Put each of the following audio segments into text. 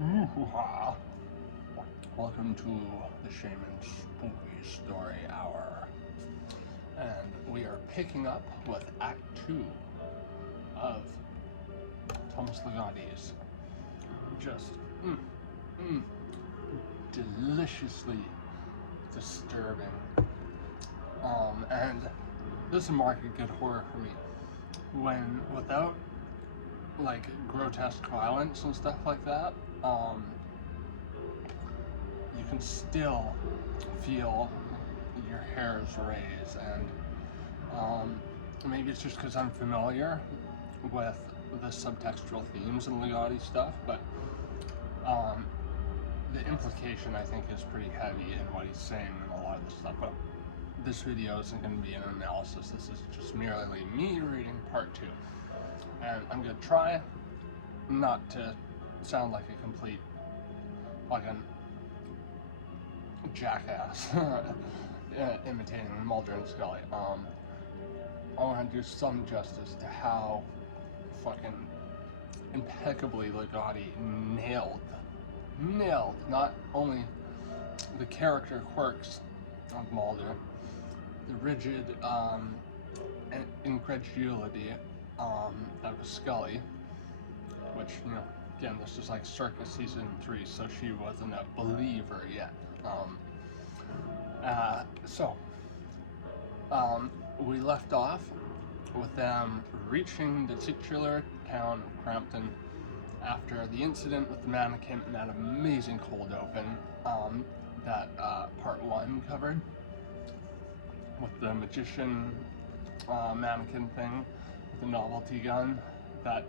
Ooh-ha. Welcome to the Shaman Spooky Story Hour. And we are picking up with Act 2 of Thomas Ligotti's just deliciously disturbing. And this marked a good horror for me. When, without like grotesque violence and stuff like that, you can still feel your hairs raise, and maybe it's just because I'm familiar with the subtextual themes in Ligotti stuff, but the implication I think is pretty heavy in what he's saying in a lot of this stuff. But this video isn't going to be an analysis. This is just merely me reading part 2, and I'm going to try not to sound like a complete fucking jackass imitating Mulder and Scully. I want to do some justice to how fucking impeccably Ligotti nailed not only the character quirks of Mulder, the rigid incredulity of Scully, which, you know, again, this is like circa season 3, so she wasn't a believer yet. We left off with them reaching the titular town of Crampton after the incident with the mannequin and that amazing cold open that part 1 covered, with the magician mannequin thing with the novelty gun that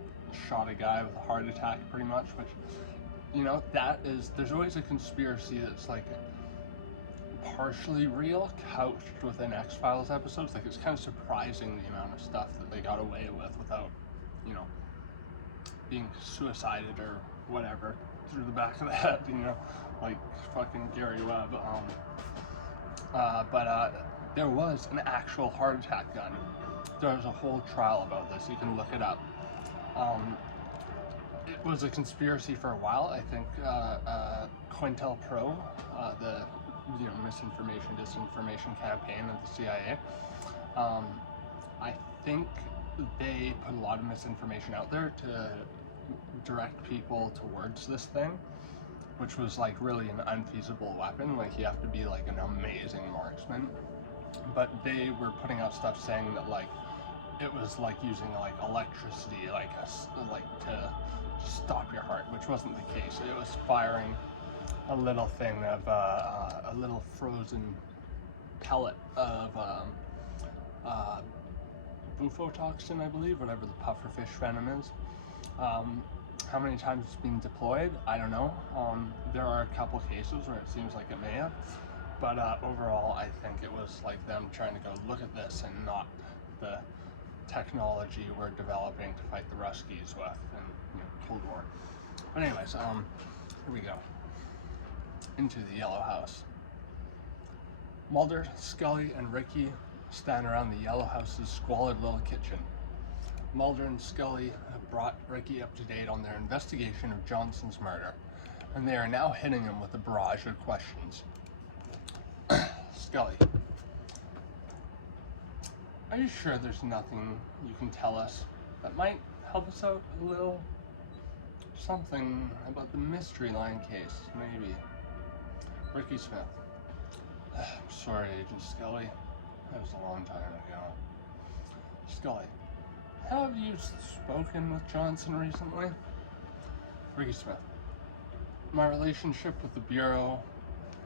shot a guy with a heart attack pretty much, which, you know, there's always a conspiracy that's like partially real, couched within X-Files episodes. Like, it's kind of surprising the amount of stuff that they got away with without, you know, being suicided or whatever through the back of the head, you know, like fucking Gary Webb. But there was an actual heart attack gun. There was a whole trial about this. You can look it up. It was a conspiracy for a while. I think COINTELPRO, the misinformation, disinformation campaign of the CIA, I think they put a lot of misinformation out there to direct people towards this thing, which was like really an unfeasible weapon. Like, you have to be like an amazing marksman. But they were putting out stuff saying that like it was like using like electricity, like to stop your heart, which wasn't the case. It was firing a little thing of a little frozen pellet of bufotoxin, I believe, whatever the pufferfish venom is. How many times it's been deployed, I don't know. There are a couple cases where it seems like it may have, but overall, I think it was like them trying to go, look at this, and not the technology we're developing to fight the Ruskies with in, you know, Cold War. But anyways, here we go. Into the Yellow House. Mulder, Scully, and Ricky stand around the Yellow House's squalid little kitchen. Mulder and Scully have brought Ricky up to date on their investigation of Johnson's murder, and they are now hitting him with a barrage of questions. Scully, are you sure there's nothing you can tell us that might help us out a little? Something about the mystery line case, maybe. Ricky Smith. Sorry, Agent Scully. That was a long time ago. Scully, have you spoken with Johnson recently? Ricky Smith. My relationship with the Bureau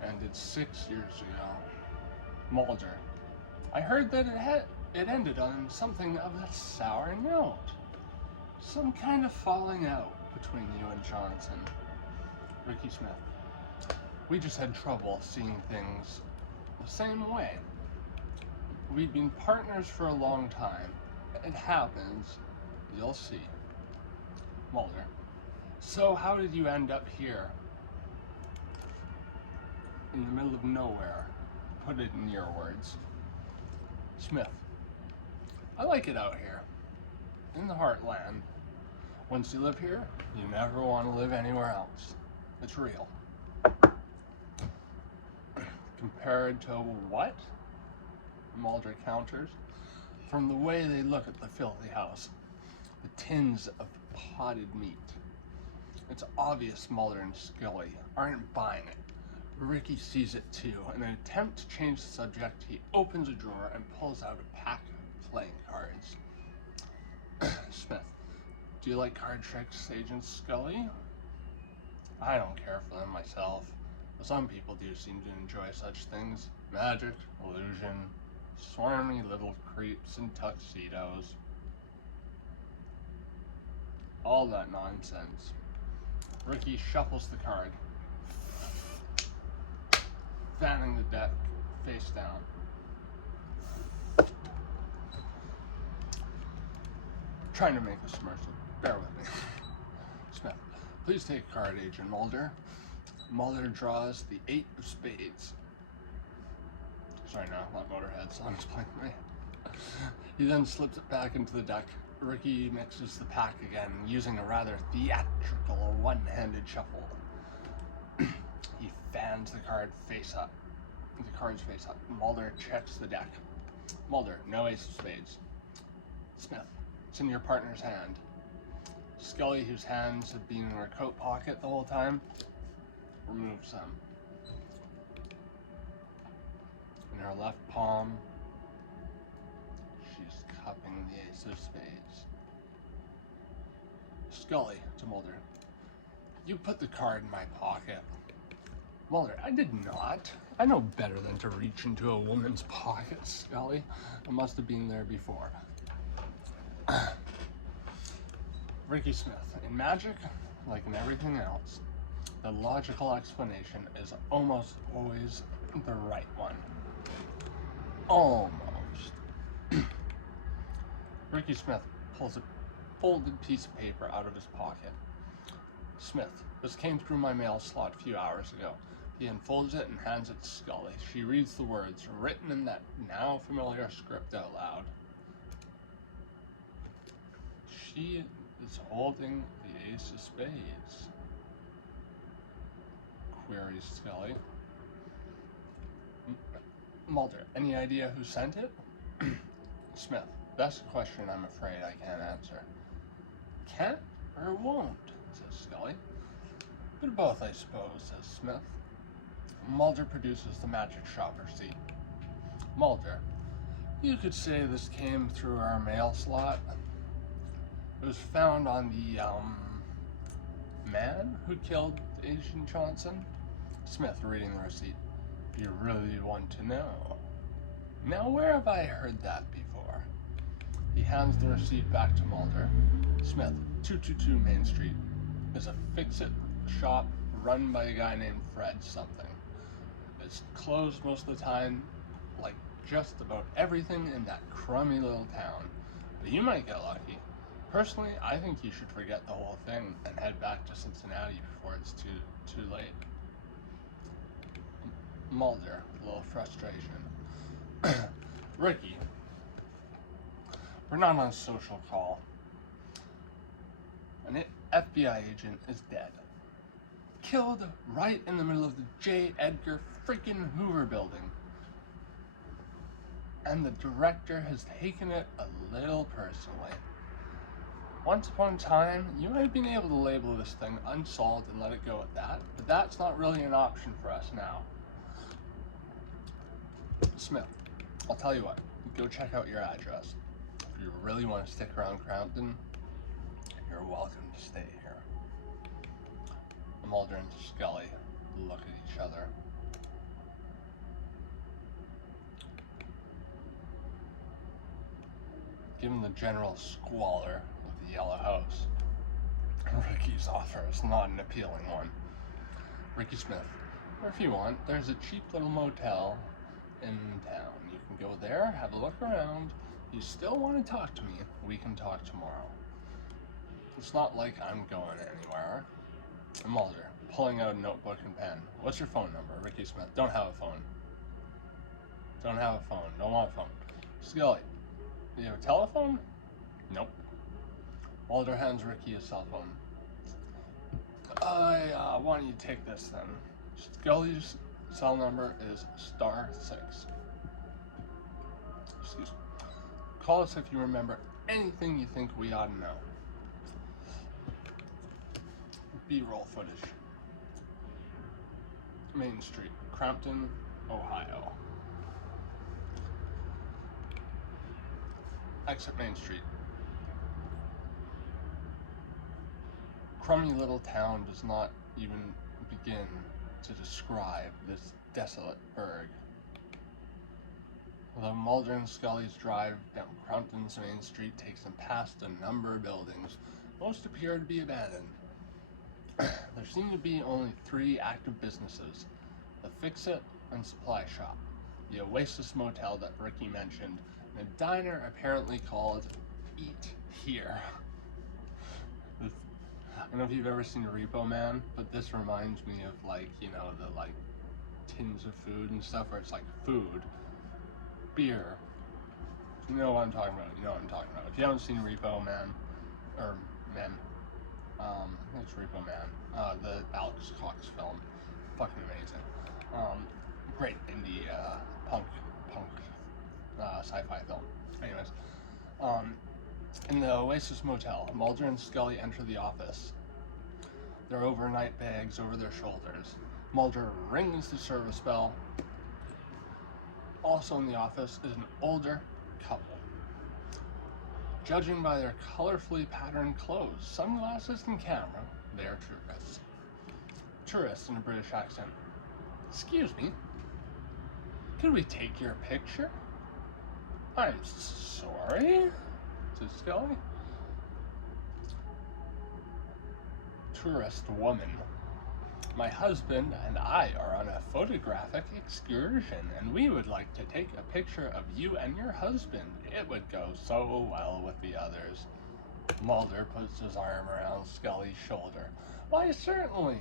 ended 6 years ago. Mulder. I heard that it ended on something of a sour note. Some kind of falling out between you and Johnson. Ricky Smith. We just had trouble seeing things the same way. We'd been partners for a long time. It happens. You'll see. Mulder. So how did you end up here? In the middle of nowhere. Put it in your words. Smith. I like it out here. In the heartland. Once you live here, you never want to live anywhere else. It's real. Compared to what? Mulder counters. From the way they look at the filthy house, the tins of potted meat. It's obvious Mulder and Scully aren't buying it. Ricky sees it too. In an attempt to change the subject, he opens a drawer and pulls out a pack of playing cards. Smith, do you like card tricks, Agent Scully? I don't care for them myself, but some people do seem to enjoy such things. Magic, illusion, swarmy little creeps in tuxedos. All that nonsense. Ricky shuffles the card, fanning the deck face down. Trying to make us immersive. Bear with me. Smith, please take a card, Agent Mulder. Mulder draws the 8 of spades. Sorry, no, not Motorhead songs playing me. He then slips it back into the deck. Ricky mixes the pack again, using a rather theatrical one-handed shuffle. He fans the card face up. The card's face up. Mulder checks the deck. Mulder, no ace of spades. Smith, it's in your partner's hand. Scully, whose hands have been in her coat pocket the whole time, removes them. In her left palm, she's cupping the ace of spades. Scully to Mulder, you put the card in my pocket. Mulder, I did not. I know better than to reach into a woman's pocket, Scully. I must have been there before. Ricky Smith, in magic, like in everything else, the logical explanation is almost always the right one. Almost. Ricky Smith pulls a folded piece of paper out of his pocket. Smith, this came through my mail slot a few hours ago. He unfolds it and hands it to Scully. She reads the words written in that now familiar script out loud. She is holding the ace of spades, queries Scully. Mulder, any idea who sent it? Smith, that's a question I'm afraid I can't answer. Can't or won't, says Scully. Bit of both, I suppose, says Smith. Mulder produces the magic shop receipt. Mulder, you could say this came through our mail slot. It was found on the, man who killed Agent Johnson. Smith, reading the receipt. You really want to know? Now, where have I heard that before? He hands the receipt back to Mulder. Smith, 222 Main Street, is a fix-it shop run by a guy named Fred something. It's closed most of the time, like just about everything in that crummy little town. But you might get lucky. Personally, I think you should forget the whole thing and head back to Cincinnati before it's too late. Mulder, a little frustration. Ricky, we're not on a social call. An FBI agent is dead. Killed right in the middle of the J. Edgar freaking Hoover building. And the director has taken it a little personally. Once upon a time, you might have been able to label this thing unsolved and let it go at that, but that's not really an option for us now. Smith, I'll tell you what, go check out your address. If you really want to stick around Crampton, you're welcome to stay here. Mulder and Scully look at each other. Given the general squalor of the Yellow House, Ricky's offer is not an appealing one. Ricky Smith, or if you want, there's a cheap little motel in town. You can go there, have a look around. If you still want to talk to me, we can talk tomorrow. It's not like I'm going anywhere. Mulder, pulling out a notebook and pen. What's your phone number? Ricky Smith, don't have a phone. Don't have a phone, don't want a phone. Scully, do you have a telephone? Nope. Mulder hands Ricky a cell phone. I why don't you take this then? Scully's cell number is *6. Excuse me. Call us if you remember anything you think we ought to know. B-roll footage. Main Street, Crampton, Ohio. Exit Main Street. Crummy little town does not even begin to describe this desolate burg. Although Mulder and Scully's drive down Crampton's Main Street takes them past a number of buildings, most appear to be abandoned. There seem to be only 3 active businesses: the Fix-It and Supply Shop, the Oasis Motel that Ricky mentioned, and a diner apparently called Eat Here. I don't know if you've ever seen Repo Man, but this reminds me of, like, you know, the, like, tins of food and stuff where it's like food, beer. You know what I'm talking about. You know what I'm talking about. If you haven't seen Repo Man, or Men, it's Repo Man, the Alex Cox film, fucking amazing. Great indie punk sci-fi film. Anyways, in the Oasis Motel, Mulder and Scully enter the office, their overnight bags over their shoulders. Mulder rings the service bell. Also in the office is an older couple. Judging by their colorfully patterned clothes, sunglasses, and camera, they are tourists. Tourists in a British accent. Excuse me, could we take your picture? I'm sorry, says Scully. Tourist woman. My husband and I are on a photographic excursion, and we would like to take a picture of you and your husband. It would go so well with the others. Mulder puts his arm around Scully's shoulder. Why, certainly,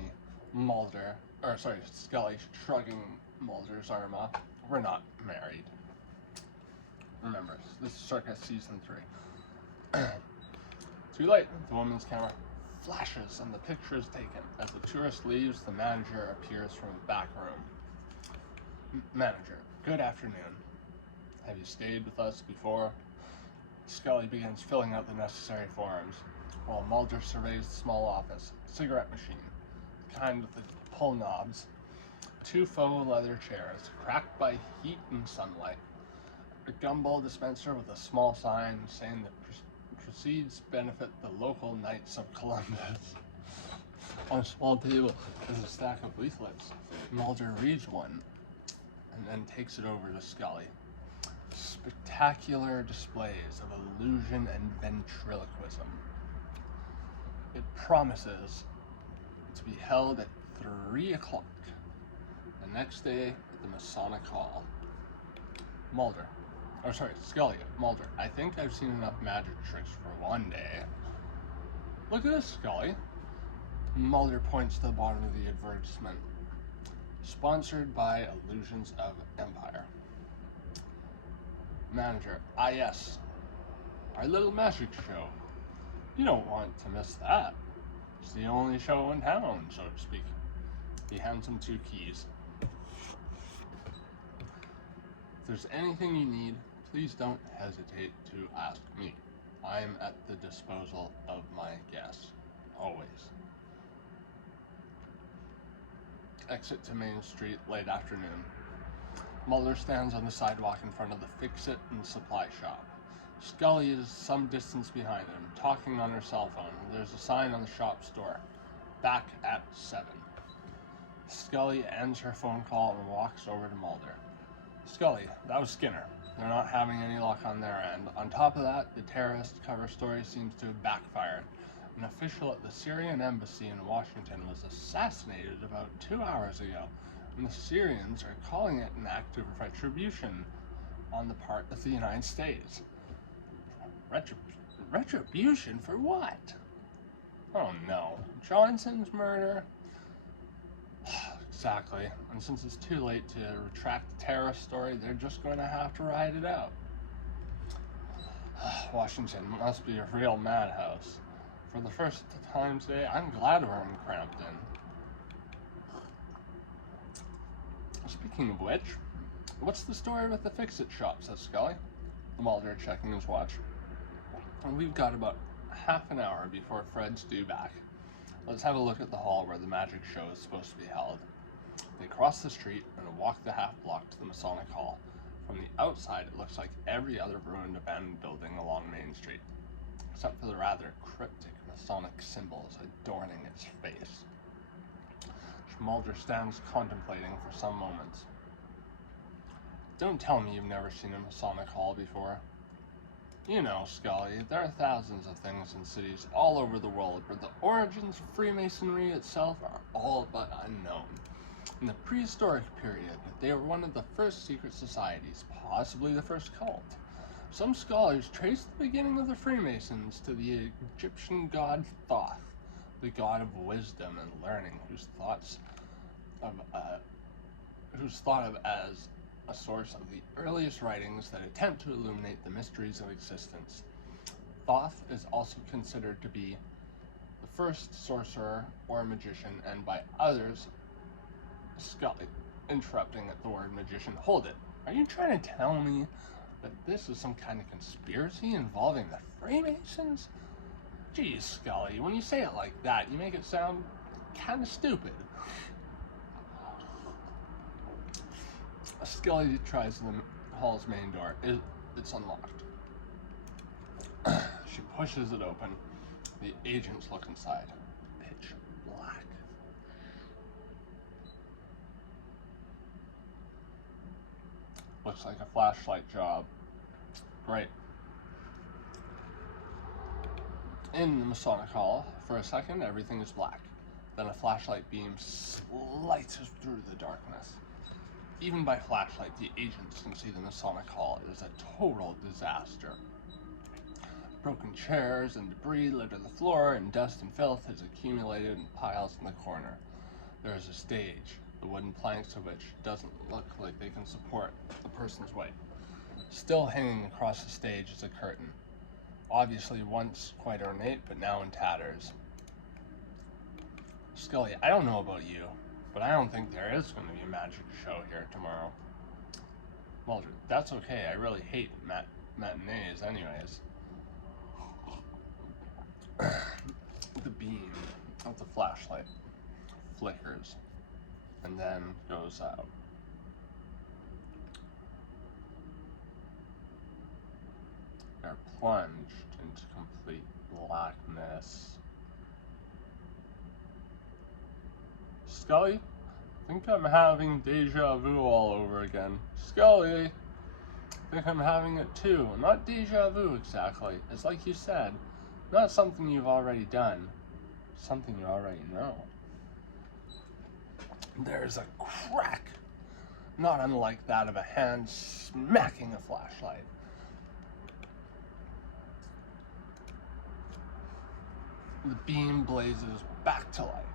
Scully shrugging Mulder's arm off. We're not married. Remember, this is circa season 3. Too late. The woman's camera flashes and the picture is taken. As the tourist leaves, the manager appears from a back room. Manager, good afternoon. Have you stayed with us before? Scully begins filling out the necessary forms, while Mulder surveys the small office. Cigarette machine, the kind with the pull knobs. 2 faux leather chairs, cracked by heat and sunlight. A gumball dispenser with a small sign saying that proceeds benefit the local Knights of Columbus. On a small table is a stack of leaflets. Mulder reads one and then takes it over to Scully. Spectacular displays of illusion and ventriloquism. It promises to be held at 3 o'clock the next day at the Masonic Hall. Scully, Mulder, I think I've seen enough magic tricks for one day. Look at this, Scully. Mulder points to the bottom of the advertisement. Sponsored by Illusions of Empire. Manager, yes, our little magic show. You don't want to miss that. It's the only show in town, so to speak. He hands him 2 keys. If there's anything you need, please don't hesitate to ask me. I am at the disposal of my guests, always. Exit to Main Street, late afternoon. Mulder stands on the sidewalk in front of the Fix-It and Supply Shop. Scully is some distance behind him, talking on her cell phone. There's a sign on the shop's door, back at 7. Scully ends her phone call and walks over to Mulder. Scully, that was Skinner. They're not having any luck on their end. On top of that, the terrorist cover story seems to have backfired. An official at the Syrian embassy in Washington was assassinated about 2 hours ago, and the Syrians are calling it an act of retribution on the part of the United States. Retribution for what? Oh no, Johnson's murder? Exactly, and since it's too late to retract the terrorist story, they're just going to have to ride it out. Washington must be a real madhouse. For the first time today, I'm glad we're in Crampton. Speaking of which, what's the story with the fix-it shop, says Scully, Mulder checking his watch. And we've got about half an hour before Fred's due back. Let's have a look at the hall where the magic show is supposed to be held. They cross the street and walk the half block to the Masonic Hall. From the outside, it looks like every other ruined abandoned building along Main Street, except for the rather cryptic Masonic symbols adorning its face. Mulder stands contemplating for some moments. Don't tell me you've never seen a Masonic Hall before. You know, Scully, there are thousands of things in cities all over the world where the origins of Freemasonry itself are all but unknown. In the prehistoric period, they were one of the first secret societies, possibly the first cult. Some scholars trace the beginning of the Freemasons to the Egyptian god Thoth, the god of wisdom and learning, who's thought of as a source of the earliest writings that attempt to illuminate the mysteries of existence. Thoth is also considered to be the first sorcerer or magician, and by others, Scully, interrupting at the word magician. Hold it. Are you trying to tell me that this is some kind of conspiracy involving the Freemasons? Geez, Scully, when you say it like that, you make it sound kind of stupid. Scully tries the hall's main door. It's unlocked. She pushes it open. The agents look inside. Pitch black. Looks like a flashlight job. Great. In the Masonic Hall, for a second, everything is black. Then a flashlight beam slices through the darkness. Even by flashlight, the agents can see the Masonic Hall is a total disaster. Broken chairs and debris litter the floor, and dust and filth has accumulated in piles in the corner. There is a stage, the wooden planks of which doesn't look like they can support a person's weight. Still hanging across the stage is a curtain, obviously once quite ornate, but now in tatters. Scully, I don't know about you, but I don't think there is going to be a magic show here tomorrow. Mulder, that's okay. I really hate matinees anyways. The beam of the flashlight flickers and then goes out. They're plunged into complete blackness. Scully, I think I'm having deja vu all over again. Scully, I think I'm having it too. Not deja vu exactly. It's like you said, not something you've already done, something you already know. There's a crack, not unlike that of a hand smacking a flashlight. The beam blazes back to life.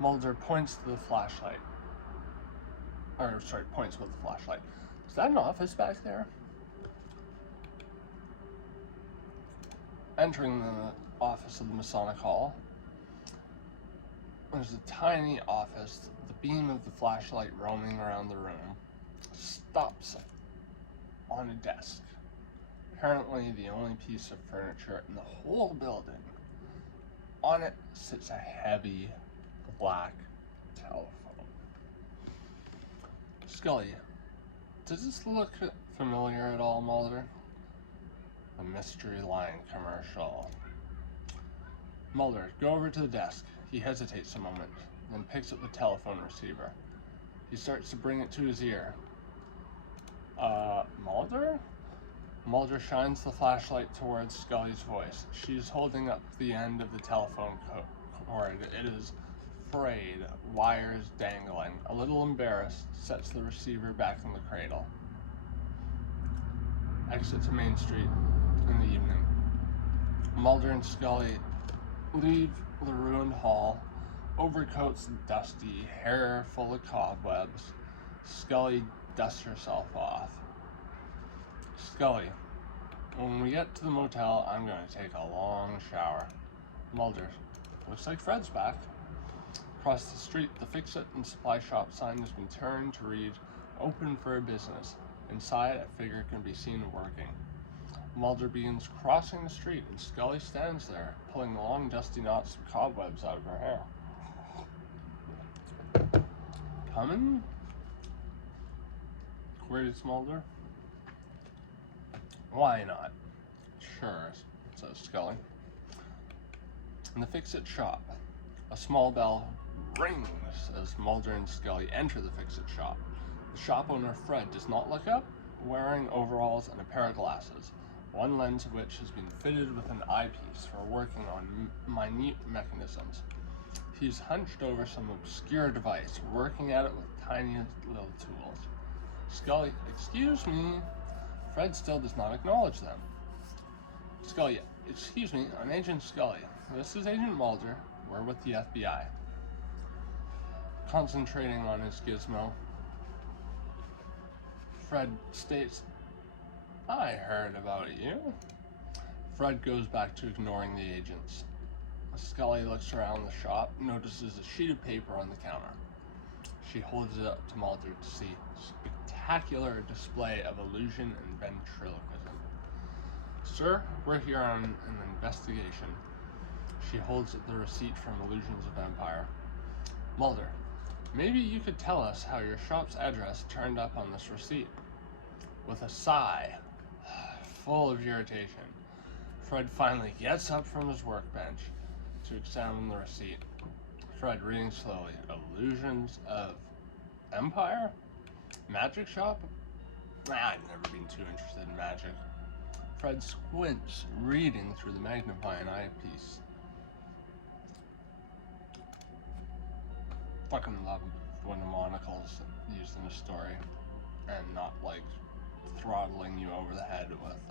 Mulder points with the flashlight. Is that an office back there? Entering the office of the Masonic Hall, there's a tiny office. The beam of the flashlight roaming around the room stops on a desk. Apparently the only piece of furniture in the whole building. On it sits a heavy black telephone. Scully, does this look familiar at all, Mulder? The Mystery Line commercial. Mulder, go over to the desk. He hesitates a moment, then picks up the telephone receiver. He starts to bring it to his ear. Mulder? Mulder shines the flashlight towards Scully's voice. She's holding up the end of the telephone cord. It is frayed, wires dangling. A little embarrassed, sets the receiver back in the cradle. Exit to Main Street in the evening. Mulder and Scully leave the ruined hall, overcoats dusty, hair full of cobwebs. Scully dusts herself off. Scully, when we get to the motel, I'm going to take a long shower. Mulder, looks like Fred's back. Across the street, the fix-it and supply shop sign has been turned to read, "Open for business." Inside, a figure can be seen working. Mulder begins crossing the street, and Scully stands there, pulling long, dusty knots of cobwebs out of her hair. "Coming?" queries Mulder. "Why not?" "Sure," says Scully. In the fix-it shop, a small bell rings as Mulder and Scully enter the fix-it shop. The shop owner, Fred, does not look up, wearing overalls and a pair of glasses, one lens of which has been fitted with an eyepiece for working on minute mechanisms. He's hunched over some obscure device, working at it with tiny little tools. Scully, "Excuse me." Fred still does not acknowledge them. Scully, "Excuse me, I'm Agent Scully. This is Agent Mulder. We're with the FBI." Concentrating on his gizmo, Fred states, "I heard about you." Fred goes back to ignoring the agents. Scully looks around the shop, notices a sheet of paper on the counter. She holds it up to Mulder to see. Spectacular display of illusion and ventriloquism. "Sir, we're here on an investigation." She holds the receipt from Illusions of Empire. Mulder, "Maybe you could tell us how your shop's address turned up on this receipt." With a sigh, full of irritation, Fred finally gets up from his workbench to examine the receipt. Fred, reading slowly, "Illusions of Empire? Magic shop? I've never been too interested in magic." Fred squints, reading through the magnifying eyepiece. Fucking love when a monocle's used in a story and not like throttling you over the head with,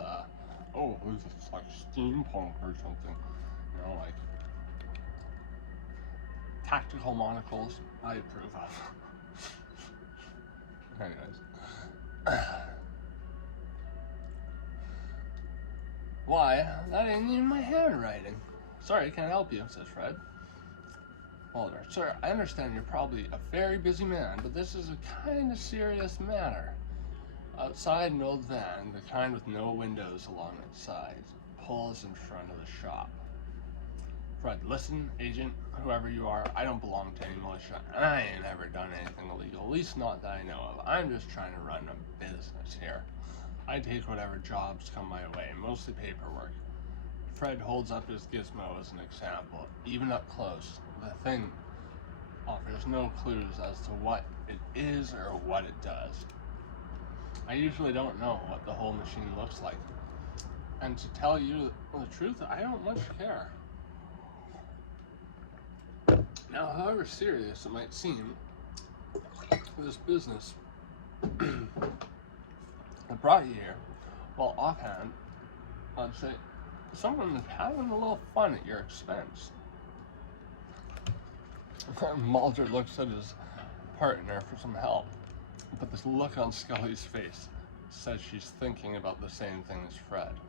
"Oh, who's this, like steampunk or something?" You know, like tactical monocles, I approve of. Anyways. "Why, that ain't even my handwriting." "Sorry, can't help you," says Fred. Mulder, "Sir, I understand you're probably a very busy man, but this is a kind of serious matter." Outside, an old van, the kind with no windows along its sides, pulls in front of the shop. Fred, "Listen, agent, whoever you are, I don't belong to any militia, and I ain't ever done anything illegal, at least not that I know of. I'm just trying to run a business here. I take whatever jobs come my way, mostly paperwork." Fred holds up his gizmo as an example. Even up close, the thing offers no clues as to what it is or what it does. "I usually don't know what the whole machine looks like. And to tell you the truth, I don't much care." Now, however serious it might seem, this business that brought you here, well, offhand, I'd say someone is having a little fun at your expense. Mulder looks at his partner for some help, but this look on Scully's face says she's thinking about the same thing as Fred.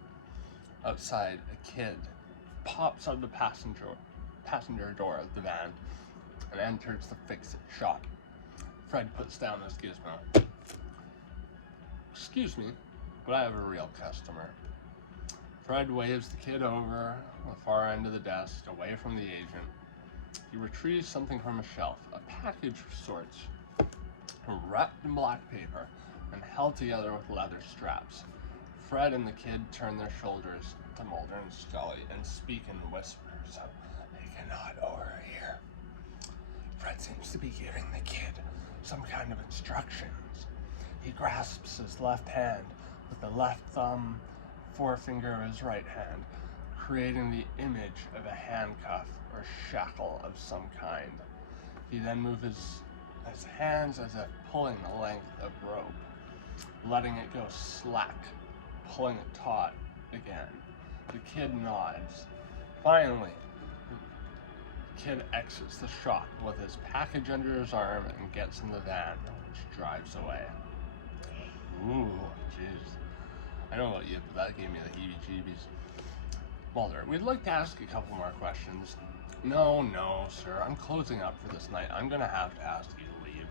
Outside, a kid pops out of the passenger door of the van and enters the fix-it shop. Fred puts down his gizmo. "Excuse me, but I have a real customer." Fred waves the kid over the far end of the desk, away from the agent. He retrieves something from a shelf, a package of sorts, wrapped in black paper and held together with leather straps. Fred and the kid turn their shoulders to Mulder and Scully and speak in whispers so they cannot overhear. Fred seems to be giving the kid some kind of instructions. He grasps his left hand with the left thumb, forefinger of his right hand, creating the image of a handcuff or shackle of some kind. He then moves his hands as if pulling a length of rope, letting it go slack, pulling it taut again. The kid nods. Finally, the kid exits the shop with his package under his arm and gets in the van, which drives away. Ooh, jeez. I don't know about you, but that gave me the heebie-jeebies. Mulder, we'd like to ask a couple more questions. No, no, sir. I'm closing up for this night. I'm gonna have to ask you to leave.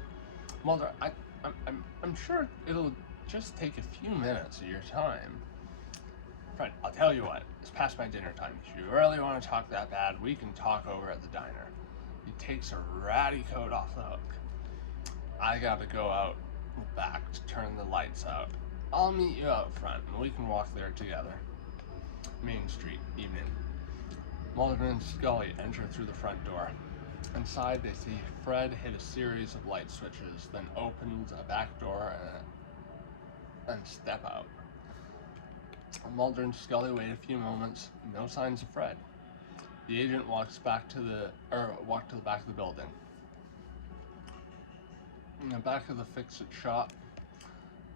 Mulder, I'm sure it'll just take a few minutes of your time. Fred, I'll tell you what. It's past my dinner time. If you really want to talk that bad, we can talk over at the diner. He takes a ratty coat off the hook. I gotta go out back to turn the lights out. I'll meet you out front, and we can walk there together. Main Street, evening. Mulder and Scully enter through the front door. Inside, they see Fred hit a series of light switches, then opens a back door and step out. Mulder and Scully wait a few moments. No signs of Fred. The agent walks back to the back of the building. In the back of the fix-it shop,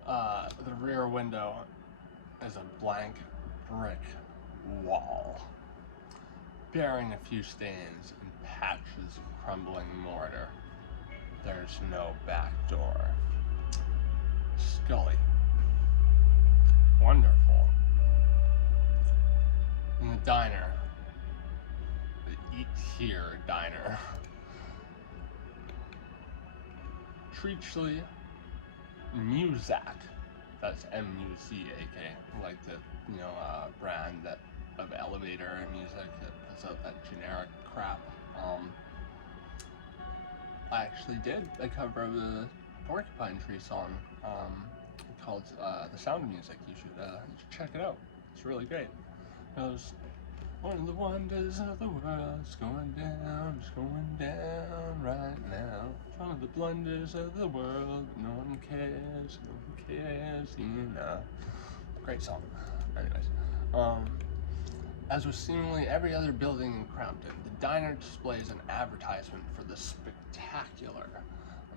the rear window is a blank brick wall, bearing a few stains and patches of crumbling mortar. There's no back door. Scully. Wonderful. In the diner, the Eat Here diner, Treachley Muzak, that's M-U-Z-A-K, like the brand of elevator music that puts out that generic crap. I actually did a cover of a Porcupine Tree song called "The Sound of Music." You should check it out. It's really great. It goes, one of the wonders of the world's going down, it's going down right now. It's one of the blunders of the world, but no one cares, Great song. Anyways, as with seemingly every other building in Crampton, the diner displays an advertisement for the spectacular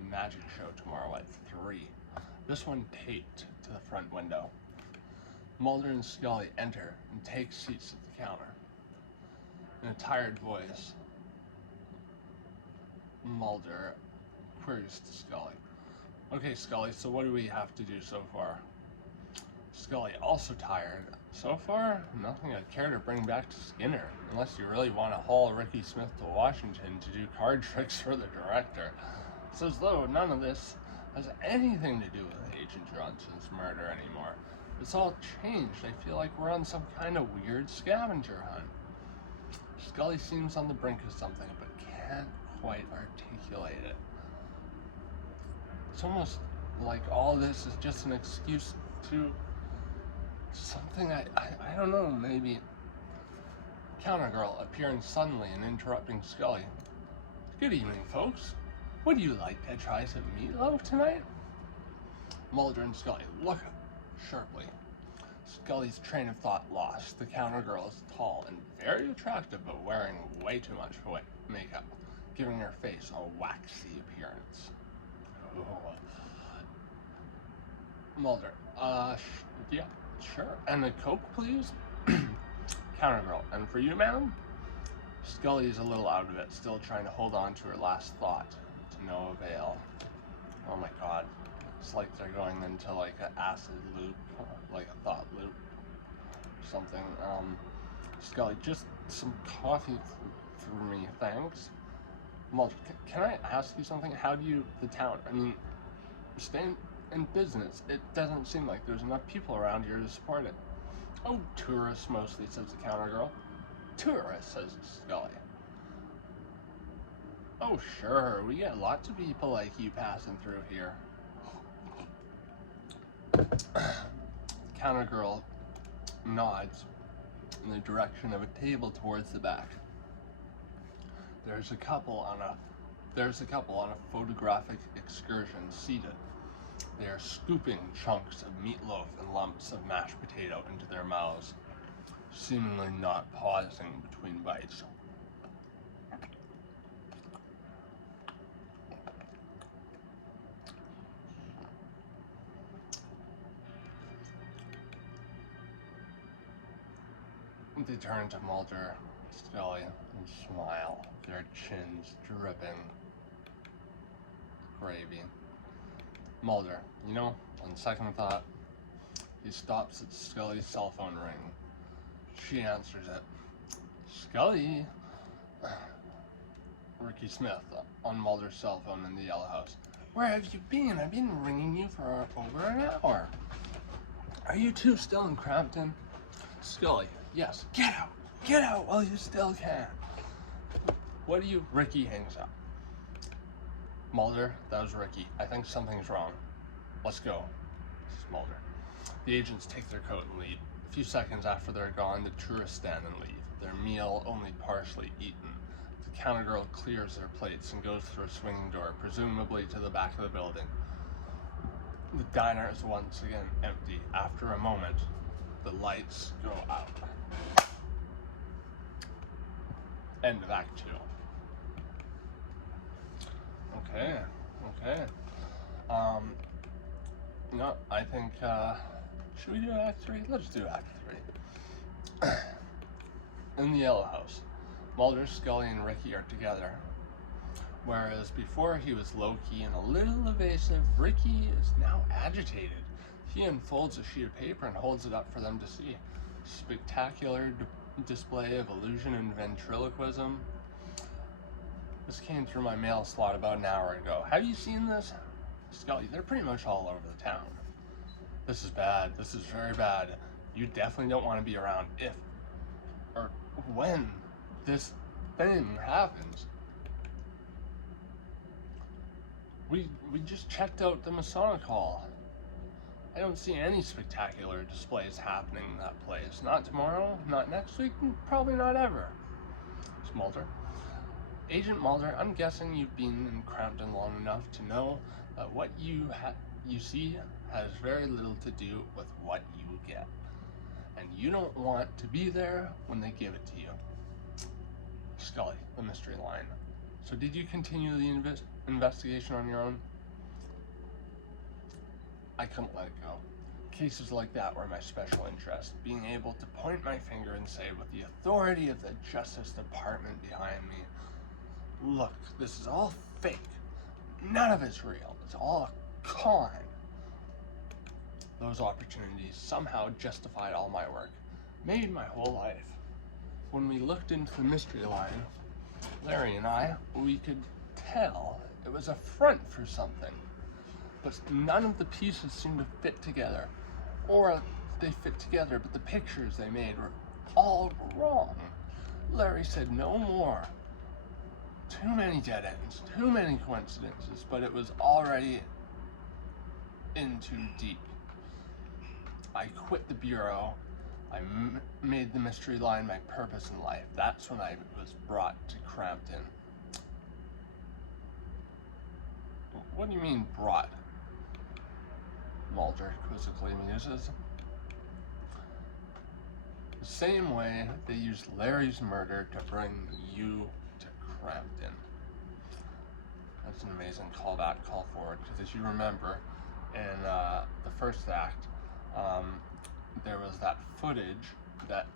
magic show tomorrow at 3. This one taped to the front window. Mulder and Scully enter and take seats at the counter. In a tired voice, Mulder queries to Scully. Okay, Scully, so what do we have to do so far? Scully, also tired. So far, nothing I'd care to bring back to Skinner, unless you really want to haul Ricky Smith to Washington to do card tricks for the director. It's as though none of this has anything to do with Agent Johnson's murder anymore. It's all changed. I feel like we're on some kind of weird scavenger hunt. Scully seems on the brink of something, but can't quite articulate it. It's almost like all this is just an excuse to something I don't know, maybe. Counter girl appearing suddenly and interrupting Scully. Good evening, folks. Would you like to try some meatloaf tonight? Mulder and Scully look up sharply. Scully's train of thought lost. The counter girl is tall and very attractive, but wearing way too much makeup, giving her face a waxy appearance. Mulder, yeah, sure. And a Coke, please? Counter girl, and for you, ma'am? Scully's a little out of it, still trying to hold on to her last thought, to no avail. Oh my god. It's like they're going into like an acid loop, like a thought loop, something. Scully, just some coffee for me, thanks. Mulder, can I ask you something? How do you, the town, staying in business, it doesn't seem like there's enough people around here to support it. Oh, tourists mostly, says the counter girl. Tourists, says Scully. Oh, sure, we get lots of people like you passing through here. Counter girl nods in the direction of a table towards the back. There's a couple on a photographic excursion seated. They are scooping chunks of meatloaf and lumps of mashed potato into their mouths, seemingly not pausing between bites. They turn to Mulder, Scully, and smile, their chins dripping gravy. Mulder, on second thought, he stops at Scully's cell phone ring. She answers it. Scully, Ricky Smith on Mulder's cell phone in the Yellow House. Where have you been? I've been ringing you for over an hour. Are you two still in Crampton? Scully, yes. Get out while you still can. What do you? Ricky hangs up. Mulder, that was Ricky. I think something's wrong. Let's go. This is Mulder. The agents take their coat and leave. A few seconds after they're gone, the tourists stand and leave, their meal only partially eaten. The counter girl clears their plates and goes through a swinging door, presumably to the back of the building. The diner is once again empty. After a moment, the lights go out. End of Act 2. Okay. No, I think, should we do Act 3? Let's do Act 3. In the Yellow House, Mulder, Scully, and Ricky are together. Whereas before he was low-key and a little evasive, Ricky is now agitated. He unfolds a sheet of paper and holds it up for them to see. Spectacular display of illusion and ventriloquism. This came through my mail slot about an hour ago. Have you seen this? Scully, they're pretty much all over the town. This is bad. This is very bad. You definitely don't want to be around if or when this thing happens. We just checked out the Masonic Hall. I don't see any spectacular displays happening in that place. Not tomorrow, not next week, and probably not ever. It's Mulder. Agent Mulder, I'm guessing you've been in Crampton long enough to know that what you see has very little to do with what you get. And you don't want to be there when they give it to you. Scully, the mystery line. So did you continue the investigation on your own? I couldn't let it go. Cases like that were my special interest. Being able to point my finger and say with the authority of the Justice Department behind me, look, this is all fake. None of it's real. It's all a con. Those opportunities somehow justified all my work, maybe my whole life. When we looked into the mystery line, Larry and I, we could tell it was a front for something, but none of the pieces seemed to fit together, or they fit together, but the pictures they made were all wrong. Larry said no more. Too many dead ends, too many coincidences, but it was already in too deep. I quit the Bureau. I made the mystery line my purpose in life. That's when I was brought to Crampton. What do you mean brought? Mulder quizzically muses. The same way they used Larry's murder to bring you to Crampton. That's an amazing callback, call forward, because as you remember, in the first act, there was that footage that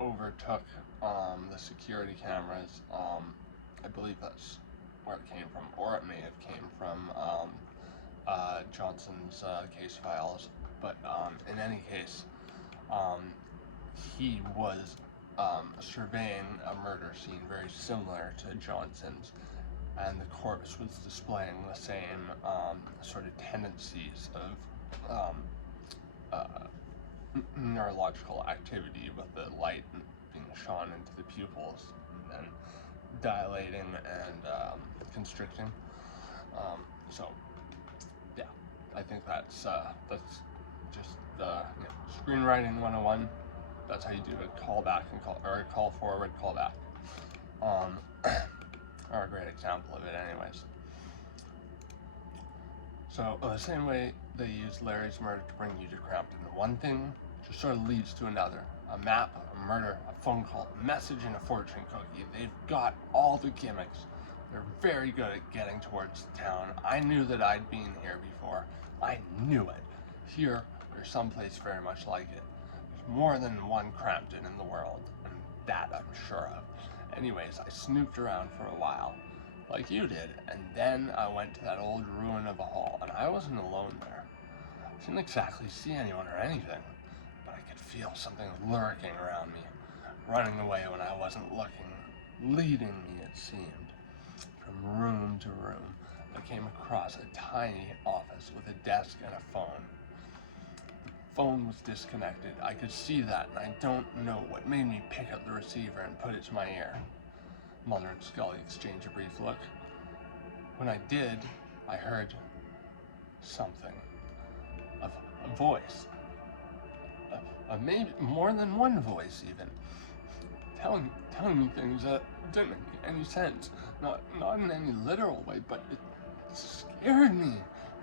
overtook the security cameras. I believe that's where it came from, or it may have came from Johnson's case files. But in any case, he was surveying a murder scene very similar to Johnson's, and the corpse was displaying the same sort of tendencies of neurological activity, with the light being shone into the pupils and then dilating and constricting. So yeah, I think that's just screenwriting 101. That's how you do a callback and call forward, callback. Are a great example of it, anyways. So the same way they used Larry's murder to bring you to Crampton, one thing just sort of leads to another. A map, a murder, a phone call, a message, and a fortune cookie. They've got all the gimmicks. They're very good at getting towards the town. I knew that I'd been here before. I knew it. Here, there's someplace very much like it. There's more than one Crampton in the world, and that I'm sure of. Anyways, I snooped around for a while, like you did, and then I went to that old ruin of a hall, and I wasn't alone there. I didn't exactly see anyone or anything, but I could feel something lurking around me, running away when I wasn't looking, leading me, it seemed. into a room, I came across a tiny office with a desk and a phone. The phone was disconnected. I could see that, and I don't know what made me pick up the receiver and put it to my ear. Mulder and Scully exchanged a brief look. When I did, I heard something. A voice. Maybe more than one voice, even. Telling me things that didn't make any sense. Not in any literal way, but it scared me.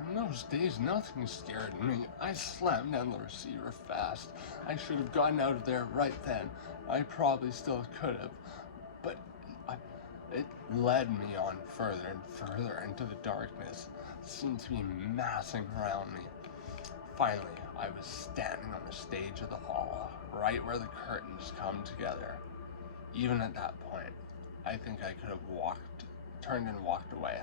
In those days, nothing scared me. I slammed down the receiver fast. I should have gotten out of there right then. I probably still could have. But it led me on further and further into the darkness. It seemed to be massing around me. Finally, I was standing on the stage of the hall, right where the curtains come together. Even at that point, I think I could have turned and walked away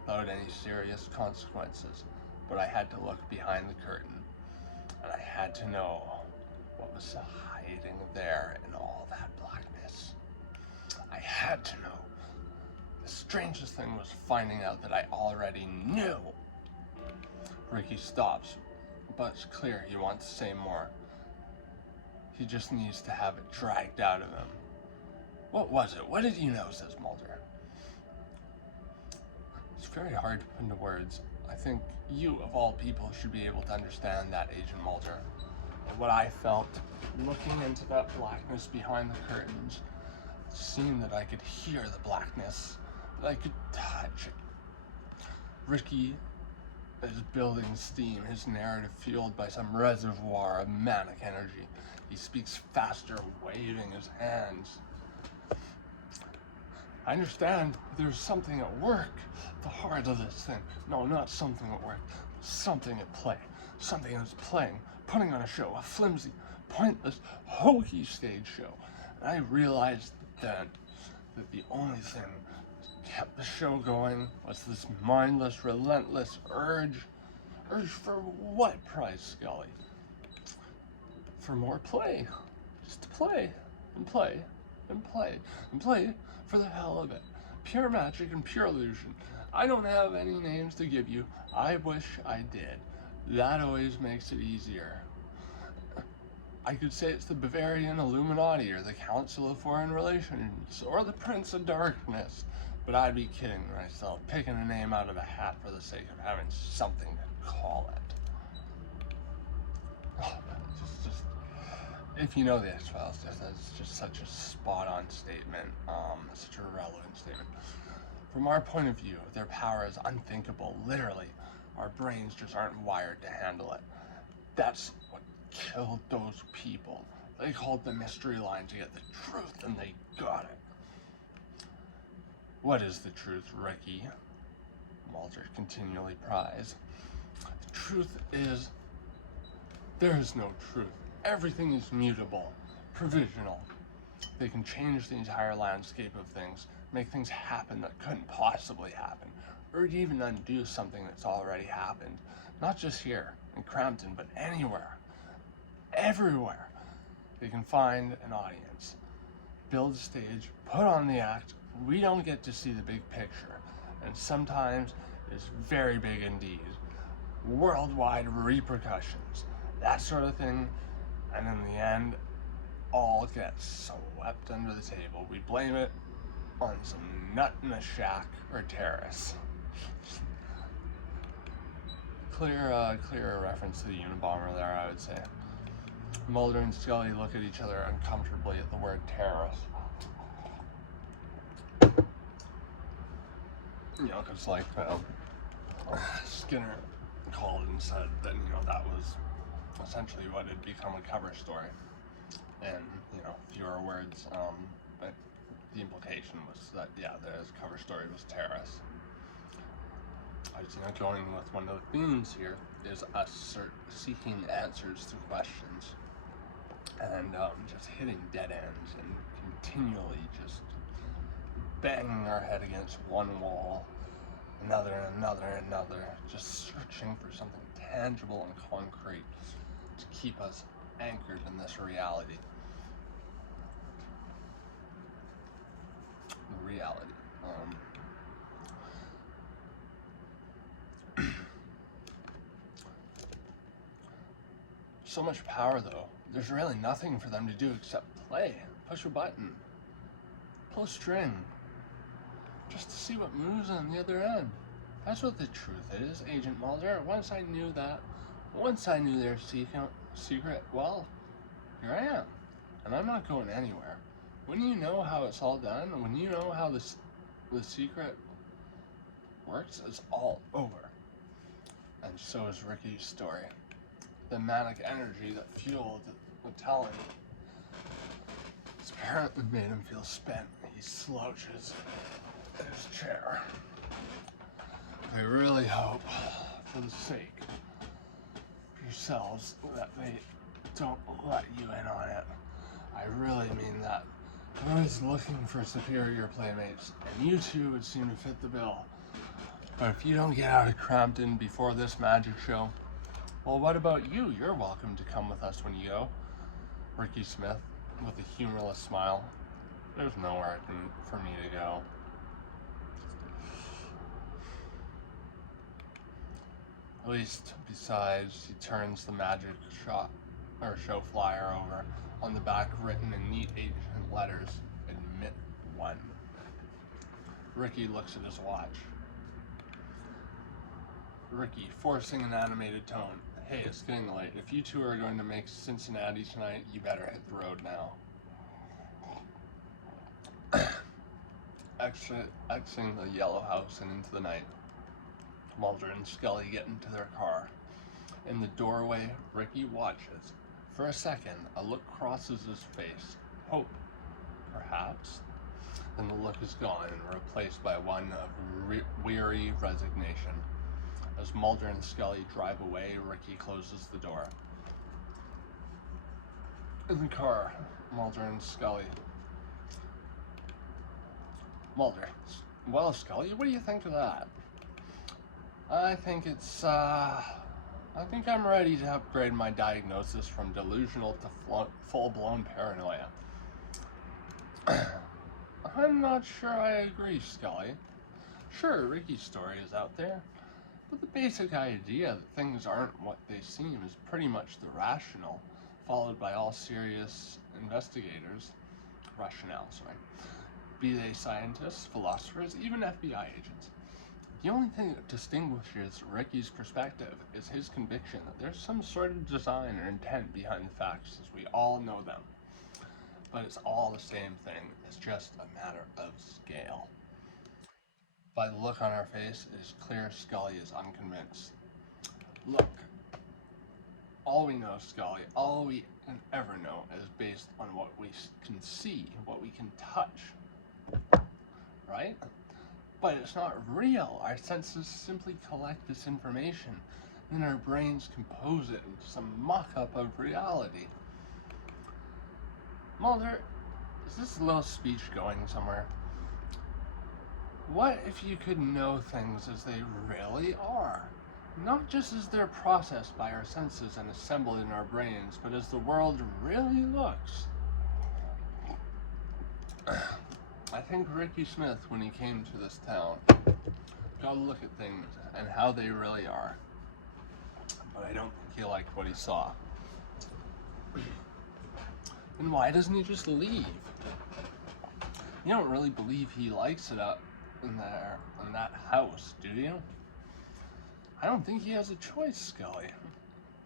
without any serious consequences, but I had to look behind the curtain, and I had to know what was hiding there in all that blackness. I had to know. The strangest thing was finding out that I already knew. Ricky stops, but it's clear he wants to say more. He just needs to have it dragged out of him. What was it? What did you know? Says Mulder. It's very hard to put into words. I think you, of all people, should be able to understand that, Agent Mulder. And what I felt, looking into that blackness behind the curtains, seemed that I could hear the blackness, that I could touch it. Ricky is building steam, his narrative fueled by some reservoir of manic energy. He speaks faster, waving his hands. I understand there's something at work, the heart of this thing. No, not something at work, something at play. Something that's playing, putting on a show, a flimsy, pointless, hokey stage show. And I realized then that the only thing that kept the show going was this mindless, relentless urge. Urge for what, prize Scully? For more play. Just to play, and play, and play, and play for the hell of it. Pure magic and pure illusion. I don't have any names to give you. I wish I did. That always makes it easier. I could say it's the Bavarian Illuminati, or the Council of Foreign Relations, or the Prince of Darkness, but I'd be kidding myself, picking a name out of a hat for the sake of having something to call it. Just if you know the X-Files, that's just such a spot-on statement, such a relevant statement. From our point of view, their power is unthinkable, literally. Our brains just aren't wired to handle it. That's what killed those people. They called the mystery line to get the truth, and they got it. What is the truth, Ricky? Mulder continually pries. The truth is, there is no truth. Everything is mutable, provisional. They can change the entire landscape of things, make things happen that couldn't possibly happen, or even undo something that's already happened. Not just here, in Crampton, but anywhere. Everywhere. They can find an audience, build a stage, put on the act. We don't get to see the big picture, and sometimes it's very big indeed. Worldwide repercussions, that sort of thing, and in the end, all gets swept under the table. We blame it on some nut in a shack or terrace. Clear reference to the Unabomber there, I would say. Mulder and Scully look at each other uncomfortably at the word terrace. You know, because like Skinner called and said that, you know, that was essentially what had become a cover story. And, you know, fewer words, but the implication was that, yeah, the cover story was terrace. I was, you know, going with one of the themes here is us seeking answers to questions and just hitting dead ends and continually just banging our head against one wall, another, just searching for something tangible and concrete to keep us anchored in this reality. The reality. So much power, though. There's really nothing for them to do except play, push a button, pull a string, just to see what moves on the other end. That's what the truth is, Agent Mulder. Once I knew their secret, well, here I am. And I'm not going anywhere. When you know how it's all done, when you know how the secret works, it's all over. And so is Ricky's story. The manic energy that fueled the telling apparently made him feel spent. He slouches in his chair. I really hope, for the sake of yourselves, that they don't let you in on it. I really mean that. I'm always looking for superior playmates, and you two would seem to fit the bill. But if you don't get out of Crampton before this magic show, well, what about you? You're welcome to come with us when you go. Ricky Smith, with a humorless smile. There's nowhere for me to go. At least, besides, he turns the magic show flyer over. On the back, written in neat ancient letters, admit one. Ricky looks at his watch. Ricky, forcing an animated tone. Hey, it's getting late. If you two are going to make Cincinnati tonight, you better hit the road now. Exiting the yellow house and into the night. Mulder and Scully get into their car. In the doorway, Ricky watches. For a second, a look crosses his face. Hope, perhaps. Then the look is gone and replaced by one of weary resignation. As Mulder and Scully drive away, Ricky closes the door. In the car, Mulder and Scully. Mulder, well, Scully, what do you think of that? I think I'm ready to upgrade my diagnosis from delusional to full-blown paranoia. I'm not sure I agree, Scully. Sure, Ricky's story is out there, but the basic idea that things aren't what they seem is pretty much the rationale, followed by all serious investigators' rationale, be they scientists, philosophers, even FBI agents. The only thing that distinguishes Ricky's perspective is his conviction that there's some sort of design or intent behind the facts as we all know them. But it's all the same thing, it's just a matter of scale. By the look on our face, it is clear Scully is unconvinced. Look, all we know, Scully, all we can ever know is based on what we can see, what we can touch, right? But it's not real. Our senses simply collect this information, and then our brains compose it into some mock-up of reality. Mulder, is this little speech going somewhere? What if you could know things as they really are? Not just as they're processed by our senses and assembled in our brains, but as the world really looks. I think Ricky Smith, when he came to this town, got to look at things and how they really are. But I don't think he liked what he saw. Then why doesn't he just leave? You don't really believe he likes it up in that house, do you? I don't think he has a choice, Scully.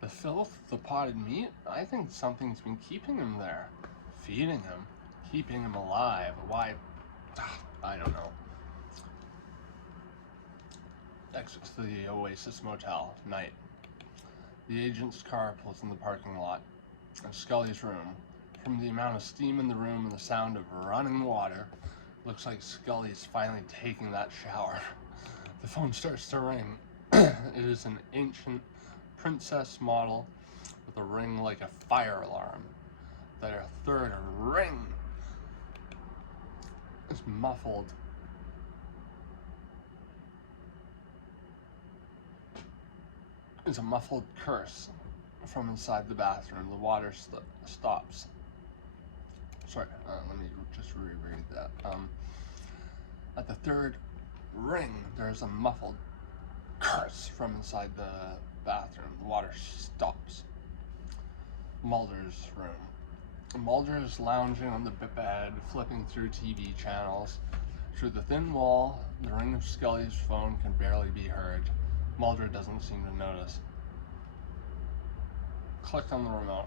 The filth, the potted meat, I think something's been keeping him there. Feeding him, keeping him alive. Why? I don't know. Exit to the Oasis Motel, night. The agent's car pulls in the parking lot. In Scully's room. From the amount of steam in the room and the sound of running water, looks like Scully's finally taking that shower. The phone starts to ring. It is an ancient princess model with a ring like a fire alarm. Their third ring is muffled. It's a muffled curse from inside the bathroom. The water stops. Sorry, let me just reread that. At the third ring, there's a muffled curse from inside the bathroom. The water stops. Mulder's room. Mulder is lounging on the bed, flipping through TV channels. Through the thin wall, the ring of Scully's phone can barely be heard. Mulder doesn't seem to notice. Click on the remote.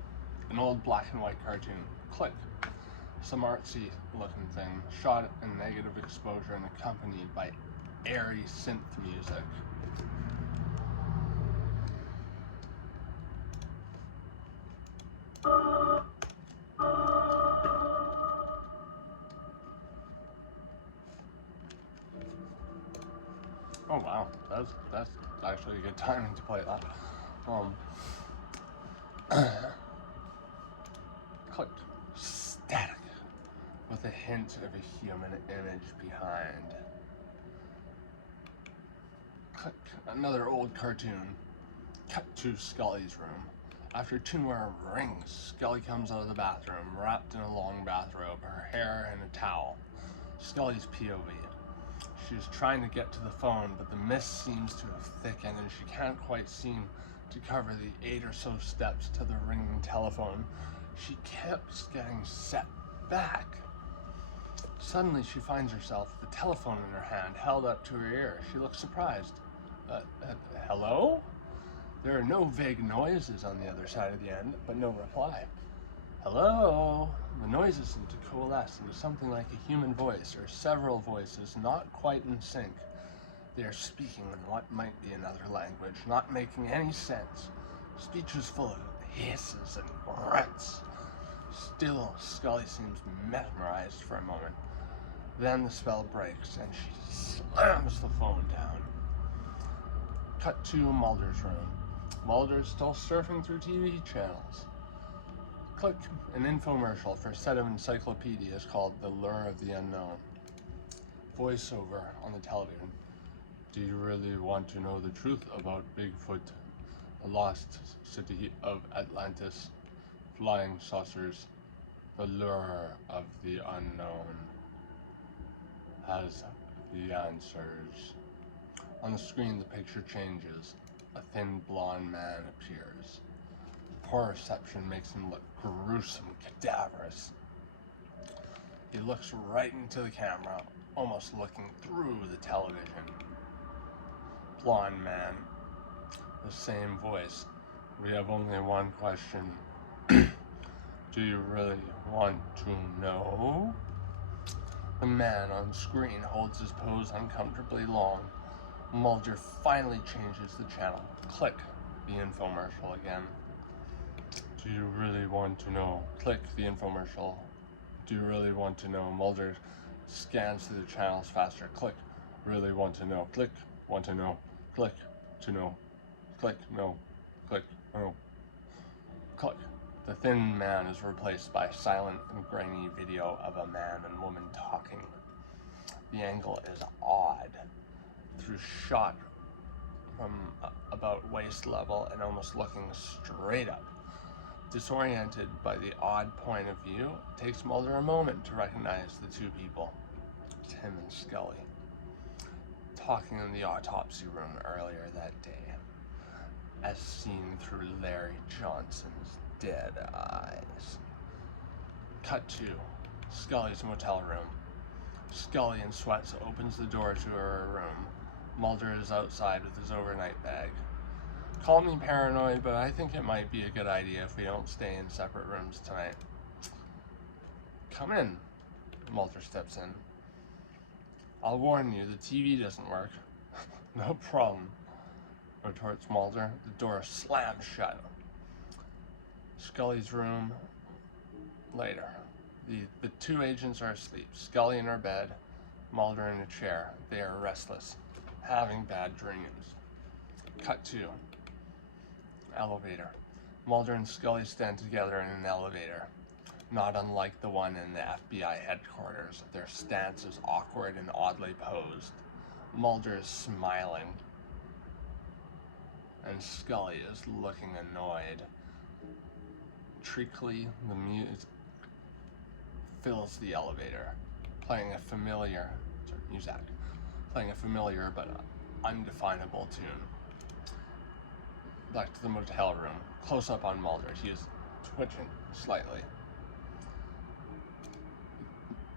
An old black and white cartoon. Click. Some artsy looking thing, shot in negative exposure and accompanied by airy synth music. Oh wow, that's actually a good timing to play that. Clicked. Static. With a hint of a human image behind. Click. Another old cartoon. Cut to Scully's room. After 2 more rings, Scully comes out of the bathroom, wrapped in a long bathrobe, her hair in a towel. Scully's POV. She's trying to get to the phone, but the mist seems to have thickened and she can't quite seem to cover the 8 or so steps to the ringing telephone. She keeps getting set back. Suddenly she finds herself with the telephone in her hand, held up to her ear. She looks surprised. Hello? There are no vague noises on the other side of the end, but no reply. Hello? The noises seem to coalesce into something like a human voice, or several voices not quite in sync. They are speaking in what might be another language, not making any sense. Speech is full of hisses and grunts. Still, Scully seems mesmerized for a moment. Then the spell breaks and she slams the phone down. Cut to Mulder's room. Mulder's still surfing through TV channels. Click. An infomercial for a set of encyclopedias called The Lure of the Unknown. Voiceover on the television. Do you really want to know the truth about Bigfoot, the lost city of Atlantis, flying saucers, the lure of the unknown has the answers. On the screen, the picture changes. A thin blonde man appears. Poor reception makes him look gruesome, cadaverous. He looks right into the camera, almost looking through the television. Blonde man. The same voice. We have only one question. Do you really want to know? The man on screen holds his pose uncomfortably long. Mulder finally changes the channel. Click. The infomercial again. Do you really want to know? Click the infomercial. Do you really want to know? Mulder scans through the channels faster. Click. Really want to know. Click. Want to know. Click. To know. Click. No. Click. No. Click. The thin man is replaced by silent and grainy video of a man and woman talking. The angle is odd. Through shot from about waist level and almost looking straight up. Disoriented by the odd point of view, it takes Mulder a moment to recognize the 2 people. Tim and Scully. Talking in the autopsy room earlier that day. As seen through Larry Johnson's dead eyes. Cut to Scully's motel room. Scully in sweats opens the door to her room. Mulder is outside with his overnight bag. Call me paranoid, but I think it might be a good idea if we don't stay in separate rooms tonight. Come in. Mulder steps in. I'll warn you, the TV doesn't work. No problem, retorts Mulder. The door slams shut. Scully's room. Later. The 2 agents are asleep. Scully in her bed, Mulder in a chair. They are restless, having bad dreams. Cut to elevator. Mulder and Scully stand together in an elevator. Not unlike the one in the FBI headquarters, their stance is awkward and oddly posed. Mulder is smiling, and Scully is looking annoyed. Treacly, the music fills the elevator, playing a familiar but undefinable tune. Back to the motel room. Close up on Mulder. He is twitching slightly.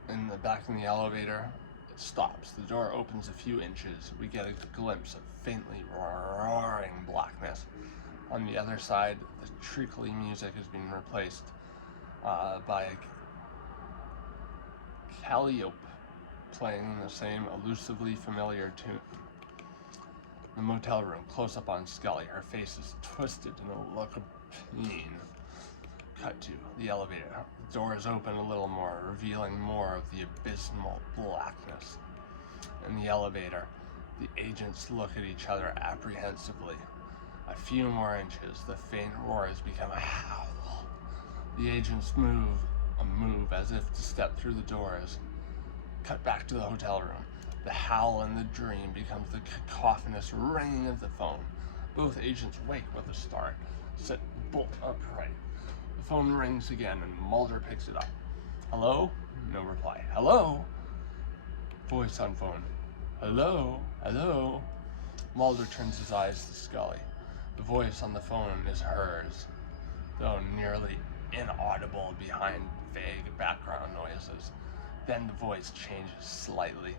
In the back in the elevator, it stops. The door opens a few inches. We get a glimpse of faintly roaring blackness. On the other side, the treacly music is being replaced by a calliope playing the same elusively familiar tune. The motel room, close up on Scully. Her face is twisted in a look of pain. Cut to the elevator. The doors open a little more, revealing more of the abysmal blackness. In the elevator, the agents look at each other apprehensively. A few more inches, the faint roars become a howl. The agents move as if to step through the doors. Cut back to the hotel room. The howl in the dream becomes the cacophonous ringing of the phone. Both agents wake with a start, sit bolt upright. The phone rings again and Mulder picks it up. Hello? No reply. Hello? Voice on phone. Hello? Hello? Mulder turns his eyes to Scully. The voice on the phone is hers, though nearly inaudible behind vague background noises. Then the voice changes slightly,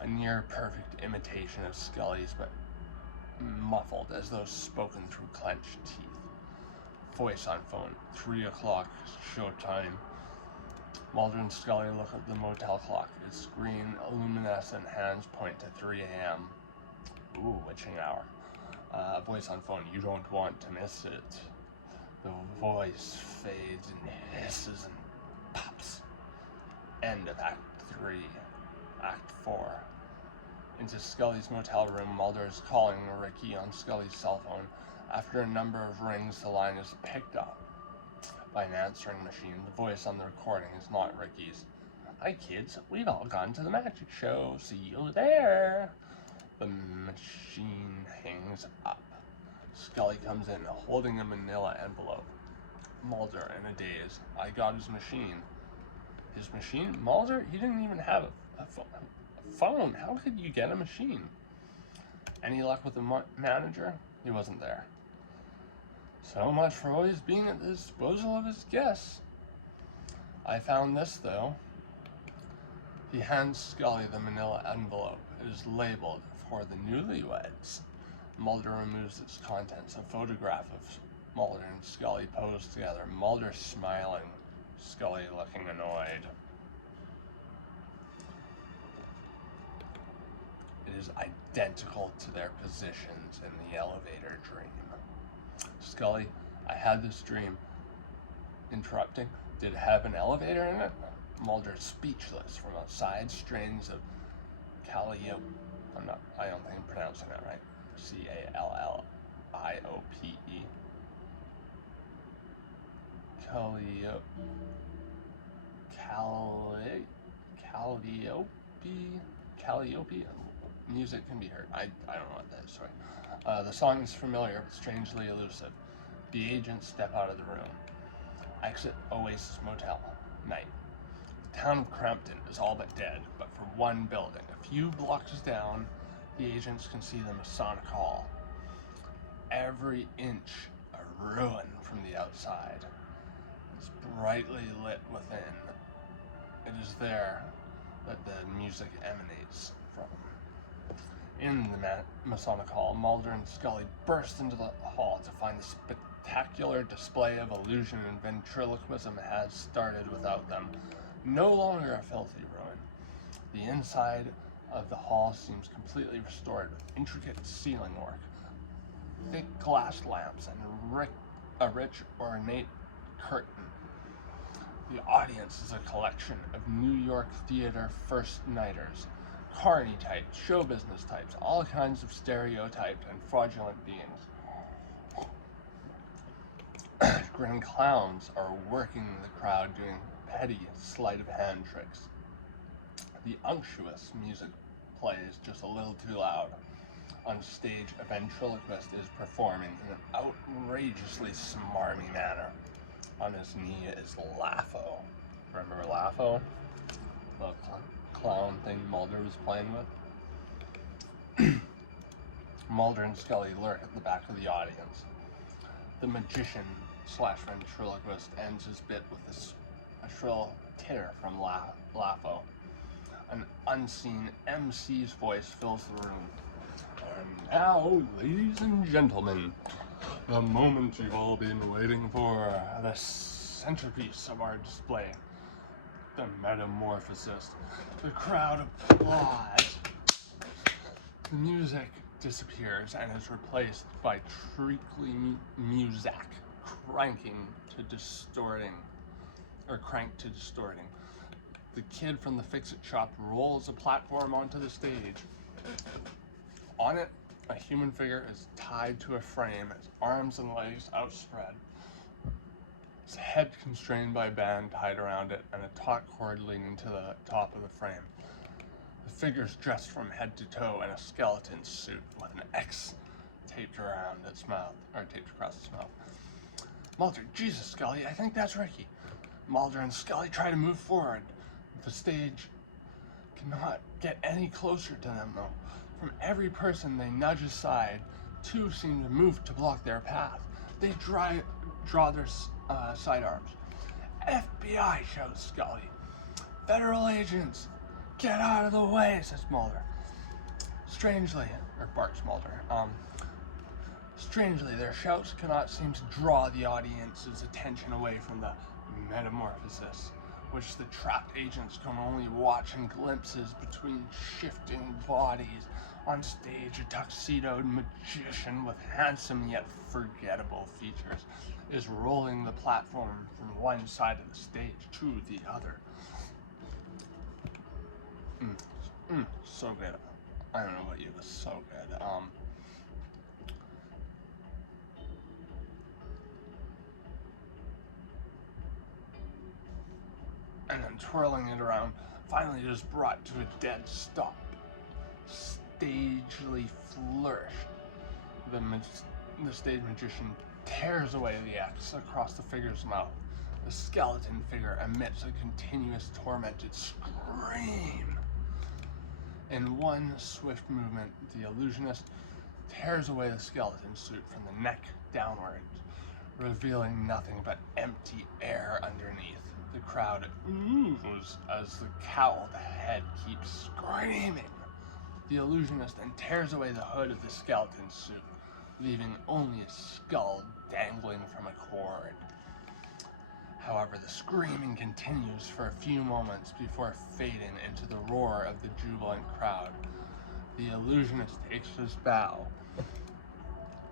a near-perfect imitation of Scully's, but muffled as though spoken through clenched teeth. Voice on phone. 3 o'clock, showtime. Mulder and Scully look at the motel clock. Its green, luminescent hands point to 3 a.m. Ooh, witching hour. Voice on phone. You don't want to miss it. The voice fades and hisses and pops. End of Act 3. Act 4. Into Scully's motel room, Mulder is calling Ricky on Scully's cell phone. After a number of rings, the line is picked up by an answering machine. The voice on the recording is not Ricky's. Hi kids, we've all gone to the magic show. See you there. The machine hangs up. Scully comes in, holding a manila envelope. Mulder in a daze. I got his machine. His machine? Mulder? He didn't even have a phone. How could you get a machine? Any luck with the manager? He wasn't there. So much for always being at the disposal of his guests. I found this, though. He hands Scully the manila envelope. It is labeled for the newlyweds. Mulder removes its contents. A photograph of Mulder and Scully posed together. Mulder smiling, Scully looking annoyed. It is identical to their positions in the elevator dream. Scully, I had this dream. Interrupting. Did it have an elevator in it? Mulder speechless from outside strains of calliope. I don't think I'm pronouncing that right. Calliope. Calliope. Music can be heard. I don't know what that is, sorry. The song is familiar, but strangely elusive. The agents step out of the room. Exit Oasis Motel. Night. The town of Crampton is all but dead, but for one building. A few blocks down, the agents can see the Masonic Hall. Every inch a ruin from the outside. It's brightly lit within. It is there that the music emanates from. In the Masonic Hall, Mulder and Scully burst into the hall to find the spectacular display of illusion and ventriloquism has started without them. No longer a filthy ruin. The inside of the hall seems completely restored with intricate ceiling work, thick glass lamps, and a rich, ornate curtain. The audience is a collection of New York theater first-nighters, carny types, show business types, all kinds of stereotyped and fraudulent beings. Grinning clowns are working the crowd doing petty sleight of hand tricks. The unctuous music plays just a little too loud. On stage, a ventriloquist is performing in an outrageously smarmy manner. On his knee is Laffo. Remember Laffo? The clown thing Mulder was playing with? Mulder and Scully lurk at the back of the audience. The magician slash ventriloquist ends his bit with a shrill titter from Laffo. An unseen MC's voice fills the room. And now, ladies and gentlemen, the moment you've all been waiting for, the centerpiece of our display, the metamorphosis. The crowd applauds. The music disappears and is replaced by treacly music, cranked to distorting. The kid from the fix-it shop rolls a platform onto the stage. On it, a human figure is tied to a frame, its arms and legs outspread, its head constrained by a band tied around it, and a taut cord leading to the top of the frame. The figure's dressed from head to toe in a skeleton suit with an X taped around its mouth, or taped across its mouth. Mulder, Jesus, Scully, I think that's Ricky. Mulder and Scully try to move forward. The stage cannot get any closer to them, though. From every person they nudge aside, two seem to move to block their path. They draw their sidearms. FBI, shouts Scully. Federal agents, get out of the way, says Mulder. Barks Mulder. Strangely, their shouts cannot seem to draw the audience's attention away from the metamorphosis, which the trapped agents can only watch in glimpses between shifting bodies. On stage, a tuxedoed magician with handsome yet forgettable features is rolling the platform from one side of the stage to the other. So good. I don't know about you, but so good. And then twirling it around, finally it is brought to a dead stop. Stagely flourished. The stage magician tears away the X across the figure's mouth. The skeleton figure emits a continuous tormented scream. In one swift movement, the illusionist tears away the skeleton suit from the neck downwards, revealing nothing but empty air underneath. The crowd oohs as the cowled head keeps screaming. The illusionist then tears away the hood of the skeleton suit, leaving only a skull dangling from a cord. However, the screaming continues for a few moments before fading into the roar of the jubilant crowd. The illusionist takes his bow.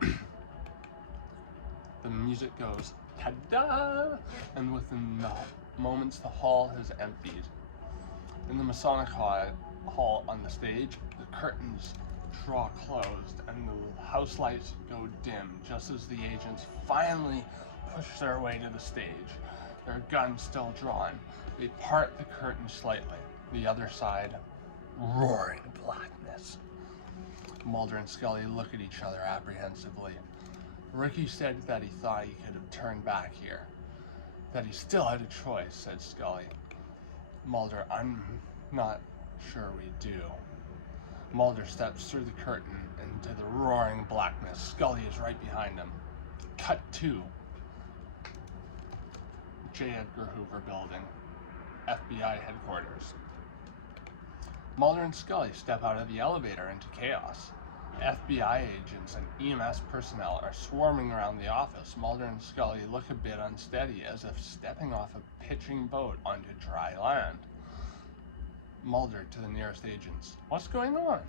The music goes, ta-da! And within moments the hall has emptied. In the Masonic hall on the stage, the curtains draw closed and the house lights go dim just as the agents finally push their way to the stage, their guns still drawn. They part the curtain slightly, the other side roaring blackness. Mulder and Scully look at each other apprehensively. Ricky said that he thought he could have turned back here, that he still had a choice, said Scully. Mulder, I'm not sure we do. Mulder steps through the curtain into the roaring blackness. Scully is right behind him. Cut 2. J. Edgar Hoover Building, FBI headquarters. Mulder and Scully step out of the elevator into chaos. FBI agents and EMS personnel are swarming around the office. Mulder and Scully look a bit unsteady, as if stepping off a pitching boat onto dry land. Mulder to the nearest agents. What's going on?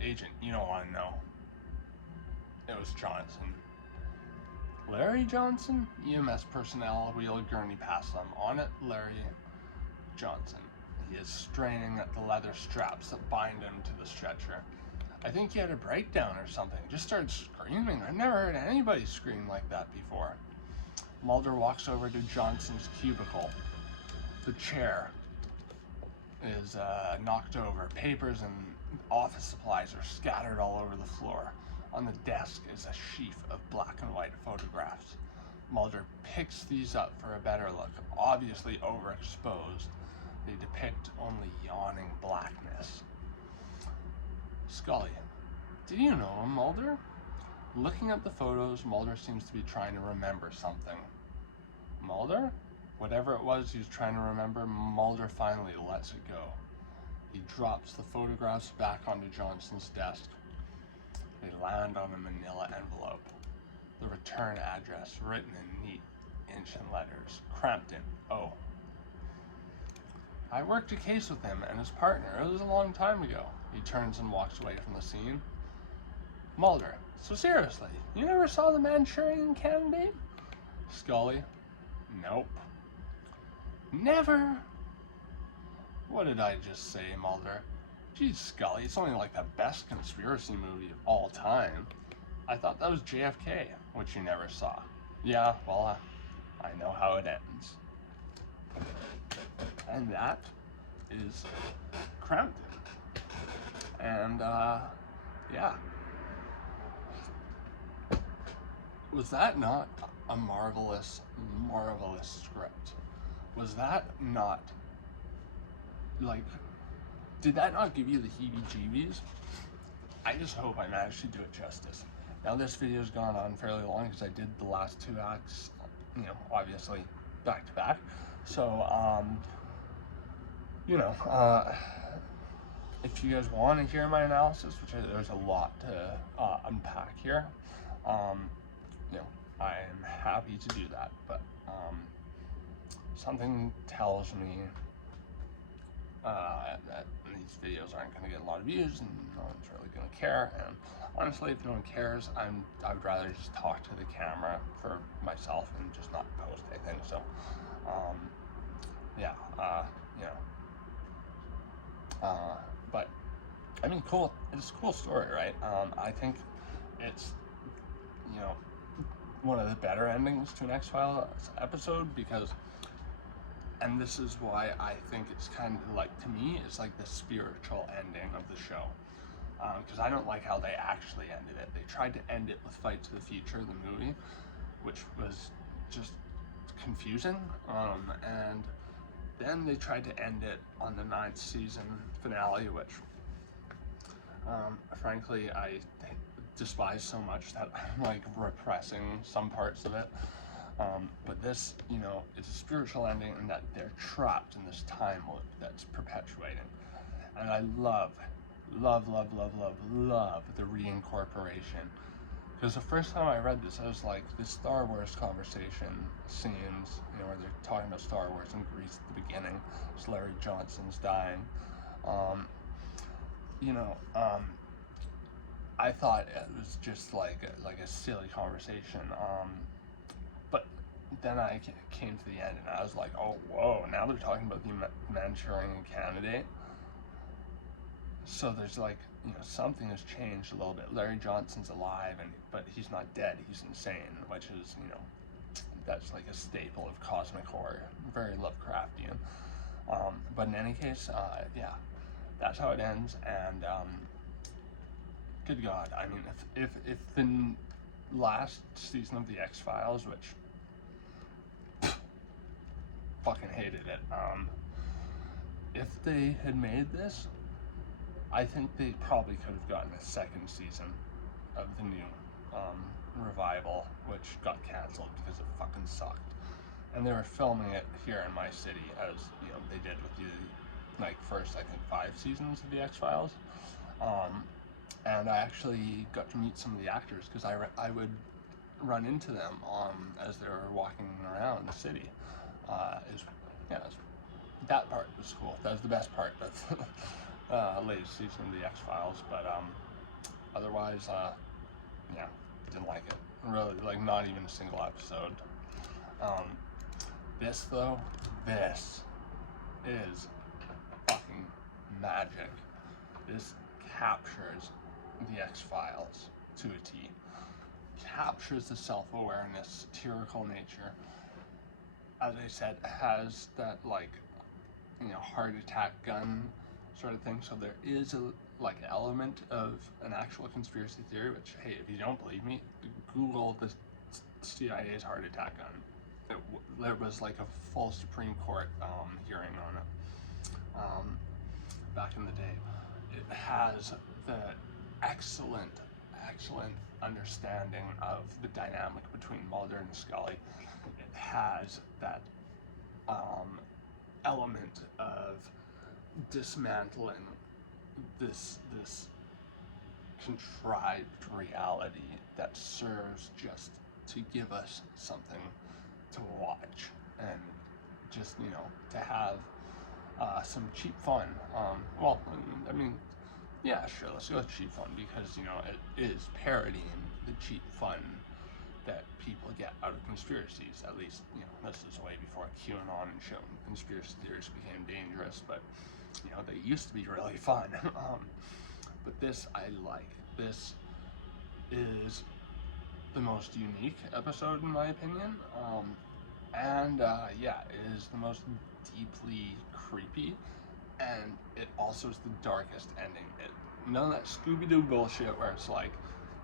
Agent, you don't want to know. It was Johnson. Larry Johnson? EMS personnel wheel a gurney past them. On it, Larry Johnson. He is straining at the leather straps that bind him to the stretcher. I think he had a breakdown or something. Just started screaming. I've never heard anybody scream like that before. Mulder walks over to Johnson's cubicle. The chair is knocked over. Papers and office supplies are scattered all over the floor. On the desk is a sheaf of black and white photographs. Mulder picks these up for a better look. Obviously overexposed, they depict only yawning blackness. Scully, did you know him, Mulder? Looking at the photos, Mulder seems to be trying to remember something. Mulder? Whatever it was he was trying to remember, Mulder finally lets it go. He drops the photographs back onto Johnson's desk. They land on a manila envelope. The return address written in neat ancient letters. Crampton, O. I worked a case with him and his partner. It was a long time ago. He turns and walks away from the scene. Mulder, so seriously, you never saw the Manchurian Candidate? Scully, nope. Never? What did I just say, Mulder? Geez, Scully, it's only like the best conspiracy movie of all time. I thought that was JFK, which you never saw. Yeah, well, I know how it ends. And that is Crampton. And, yeah. Was that not a marvelous, marvelous script? Was that not, like, did that not give you the heebie-jeebies? I just hope I managed to do it justice. Now this video's gone on fairly long because I did the last 2 acts, you know, obviously back to back. So, you know, if you guys want to hear my analysis, which there's a lot to unpack here, you know, I'm happy to do that, but something tells me that these videos aren't going to get a lot of views and no one's really going to care. And honestly, if no one cares, I would rather just talk to the camera for myself and just not post anything. So, yeah, you know, but I mean, cool. It's a cool story, right? I think it's, you know, one of the better endings to an X-Files episode because, and this is why I think it's kind of like, to me, it's like the spiritual ending of the show. Because I don't like how they actually ended it. They tried to end it with Fight to the Future, the movie, which was just confusing. And then they tried to end it on the 9th season finale, which, frankly, I despise so much that I'm like repressing some parts of it. But this, you know, it's a spiritual ending in that they're trapped in this time loop that's perpetuating. And I love the reincorporation. Because the first time I read this, I was like, this Star Wars conversation seems, you know, where they're talking about Star Wars in Greece at the beginning, as Larry Johnson's dying. You know, I thought it was just like a silly conversation. But then I came to the end and I was like, oh, whoa, now they're talking about the Manchurian Candidate. So there's like, you know, something has changed a little bit. Larry Johnson's alive, but he's not dead, he's insane, which is, you know, that's like a staple of cosmic horror, very Lovecraftian. But in any case, yeah, that's how it ends, and good God, I mean, if the last season of the X-Files, which fucking hated it, if they had made this, I think they probably could have gotten a 2nd season of the new revival, which got canceled because it fucking sucked. And they were filming it here in my city, as you know they did with the like first, I think, 5 seasons of the X-Files. And I actually got to meet some of the actors because I would run into them as they were walking around the city. That part was cool. That was the best part of latest season of the X-Files. But otherwise, yeah, didn't like it. Really, like, not even a single episode. This though, this is fucking magic. This captures the X-Files to a T. Captures the self-awareness, satirical nature. As I said, has that, like, you know, heart attack gun sort of thing. So there is a like element of an actual conspiracy theory, which, hey, if you don't believe me, Google the CIA's heart attack gun. There was like a full Supreme Court hearing on it back in the day. It has the excellent excellent understanding of the dynamic between Mulder and Scully. It has that element of dismantling this contrived reality that serves just to give us something to watch and just, you know, to have some cheap fun. Well, I mean, yeah, sure, let's go with cheap fun because, you know, it is parodying the cheap fun that people get out of conspiracies. At least, you know, this is way before QAnon and shit. Conspiracy theories became dangerous, but, you know, they used to be really fun. But this I like. This is the most unique episode in my opinion. Yeah, it is the most deeply creepy, and it also is the darkest ending. None of that Scooby-Doo bullshit where it's like,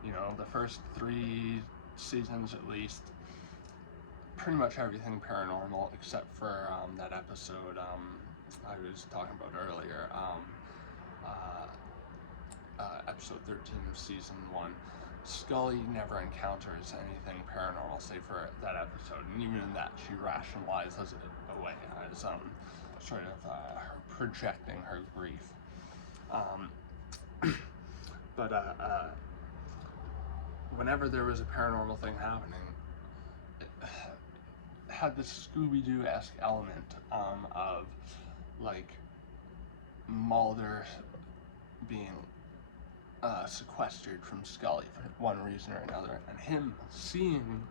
you know, the first 3 seasons at least, pretty much everything paranormal except for that episode I was talking about earlier, episode 13 of season 1. Scully never encounters anything paranormal save for that episode, and even in that she rationalizes it away as sort of her projecting her grief. But whenever there was a paranormal thing happening, it had this Scooby-Doo-esque element of like Mulder being sequestered from Scully for one reason or another, and him seeing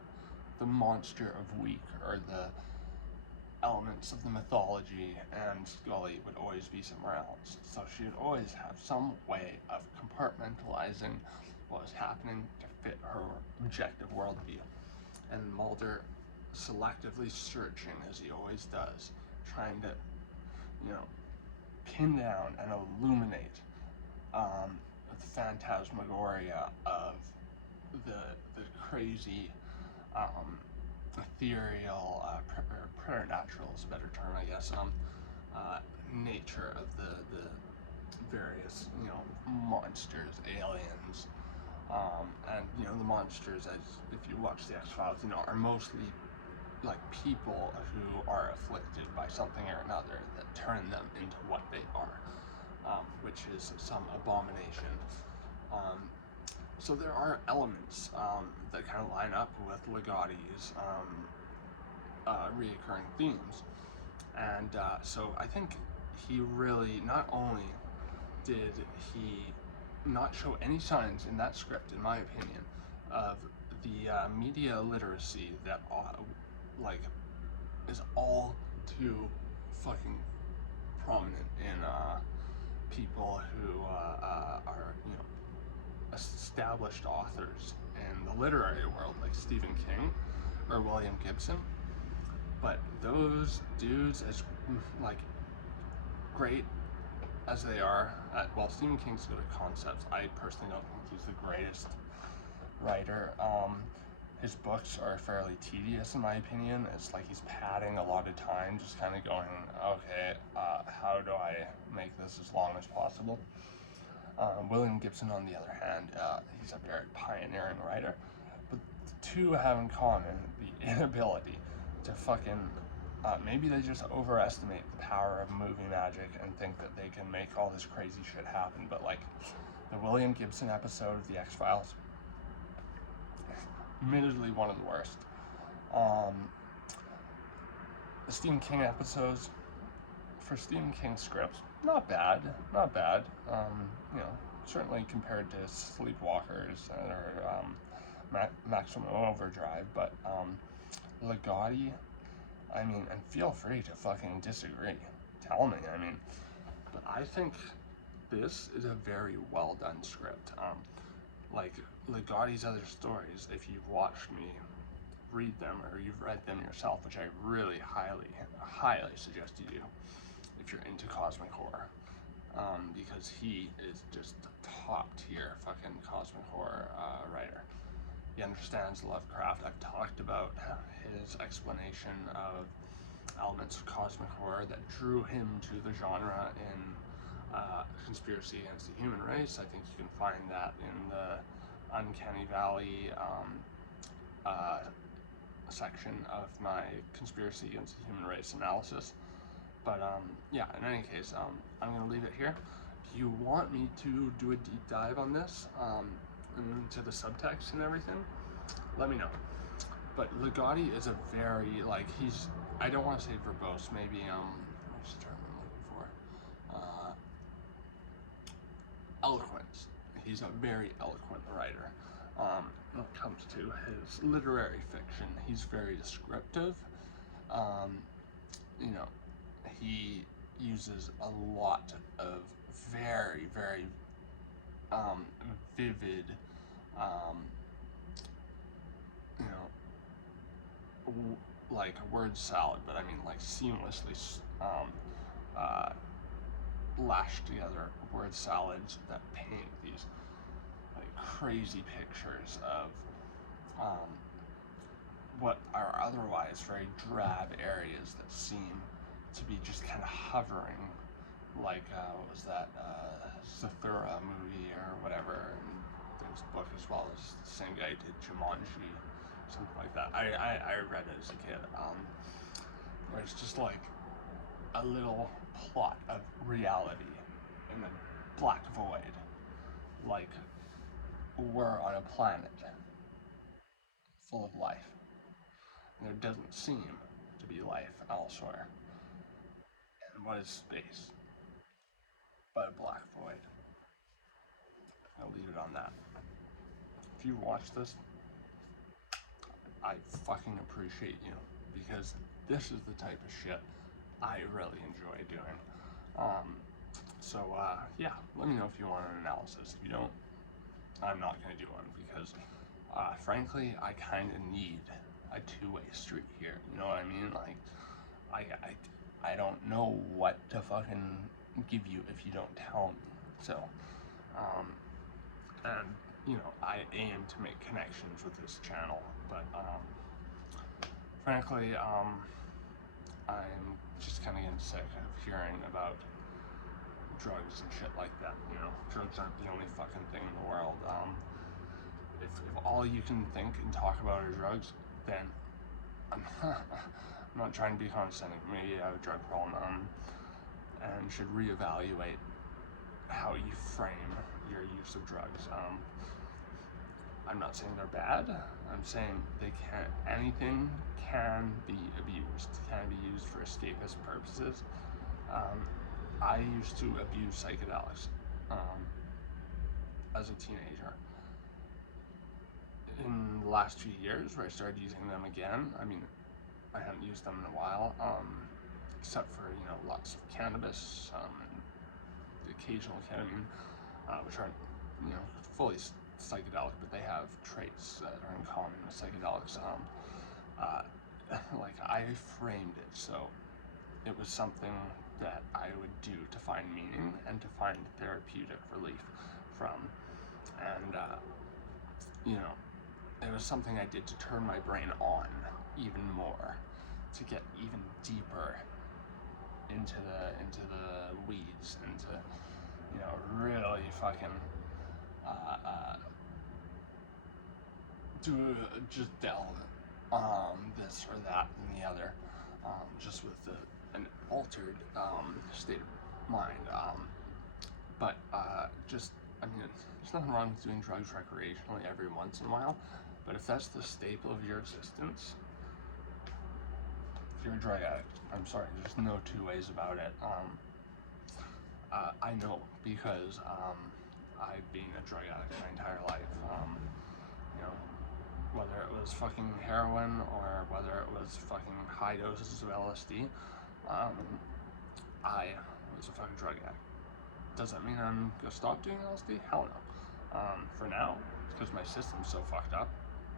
the monster of week or the elements of the mythology, and Scully would always be somewhere else. So she would always have some way of compartmentalizing what was happening to fit her objective worldview. And Mulder selectively searching, as he always does, trying to, you know, pin down and illuminate the phantasmagoria of the crazy, ethereal, preternatural is a better term, I guess, nature of the various, you know, monsters, aliens, and, you know, the monsters, as if you watch the X-Files, you know, are mostly like people who are afflicted by something or another that turn them into what they are, which is some abomination. So there are elements that kind of line up with Ligotti's reoccurring themes, and so I think he really, not only did he not show any signs in that script, in my opinion, of the media literacy that like is all too fucking prominent in people who are, you know, established authors in the literary world, like Stephen King or William Gibson. But those dudes, as like great as they are at, well, Stephen King's good at concepts. I personally don't think he's the greatest writer. His books are fairly tedious in my opinion. It's like he's padding a lot of time, just kind of going, okay, how do I make this as long as possible? William Gibson, on the other hand, he's a very pioneering writer. But the two have in common the inability to fucking, maybe they just overestimate the power of movie magic and think that they can make all this crazy shit happen. But like the William Gibson episode of The X-Files, admittedly one of the worst. The Stephen King episodes, for Stephen King scripts, not bad. You know, certainly compared to Sleepwalkers or Maximum Overdrive, but Ligotti, I mean, and feel free to fucking disagree. Tell me, I mean, but I think this is a very well done script. Like Ligotti's other stories, if you've watched me read them or you've read them yourself, which I really highly suggest you do if you're into cosmic horror, because he is just a top tier fucking cosmic horror writer. He understands Lovecraft. I've talked about his explanation of elements of cosmic horror that drew him to the genre in Conspiracy Against the Human Race. I think you can find that in the uncanny valley section of my conspiracy against the human race analysis. But yeah, in any case, I'm going to leave it here. If you want me to do a deep dive on this, into the subtext and everything, let me know. But Ligotti is a very, like, he's, I don't want to say verbose, maybe, what's the term I'm looking for? Eloquent. He's a very eloquent writer. When it comes to his literary fiction, he's very descriptive. You know, he uses a lot of very, very vivid, you know, like word salad, but I mean like seamlessly lashed together word salads that paint these like crazy pictures of what are otherwise very drab areas that seem to be just kind of hovering, like what was that Zathura movie or whatever, and there's a book as well as the same guy did Jumanji, something like that. I read it as a kid, where it's just like a little plot of reality in the black void, like we're on a planet full of life. And there doesn't seem to be life elsewhere. And what is space but a black void? I'll leave it on that. If you watch this, I fucking appreciate you, because this is the type of shit I really enjoy doing. Yeah, let me know if you want an analysis. If you don't, I'm not going to do one, because frankly, I kind of need a two-way street here. You know what I mean? Like, I don't know what to fucking give you if you don't tell me. So, and you know, I aim to make connections with this channel, but frankly, I'm just kind of getting sick of hearing about drugs and shit like that. You know, drugs aren't the only fucking thing in the world. If all you can think and talk about are drugs, then I'm not trying to be condescending. Maybe I have a drug problem, and should reevaluate how you frame your use of drugs. I'm not saying they're bad. I'm saying anything can be abused, can be used for escapist purposes. I used to abuse psychedelics as a teenager. In the last few years, where I started using them again, I mean, I haven't used them in a while, except for, you know, lots of cannabis, and the occasional ketamine, which aren't, you know, fully psychedelic, but they have traits that are in common with psychedelics. Like, I framed it so it was something that I would do to find meaning and to find therapeutic relief from, and you know, it was something I did to turn my brain on even more, to get even deeper into the weeds, into, you know, really fucking to just delve this or that and the other, just with an altered state of mind. But just, I mean, there's nothing wrong with doing drugs recreationally every once in a while, but if that's the staple of your existence, if you're a drug addict, I'm sorry, there's no two ways about it. I know, because I've been a drug addict my entire life. You know, whether it was fucking heroin or whether it was fucking high doses of LSD, I was a fucking drug addict. Does that mean I'm gonna stop doing LSD? Hell no. For now, because my system's so fucked up.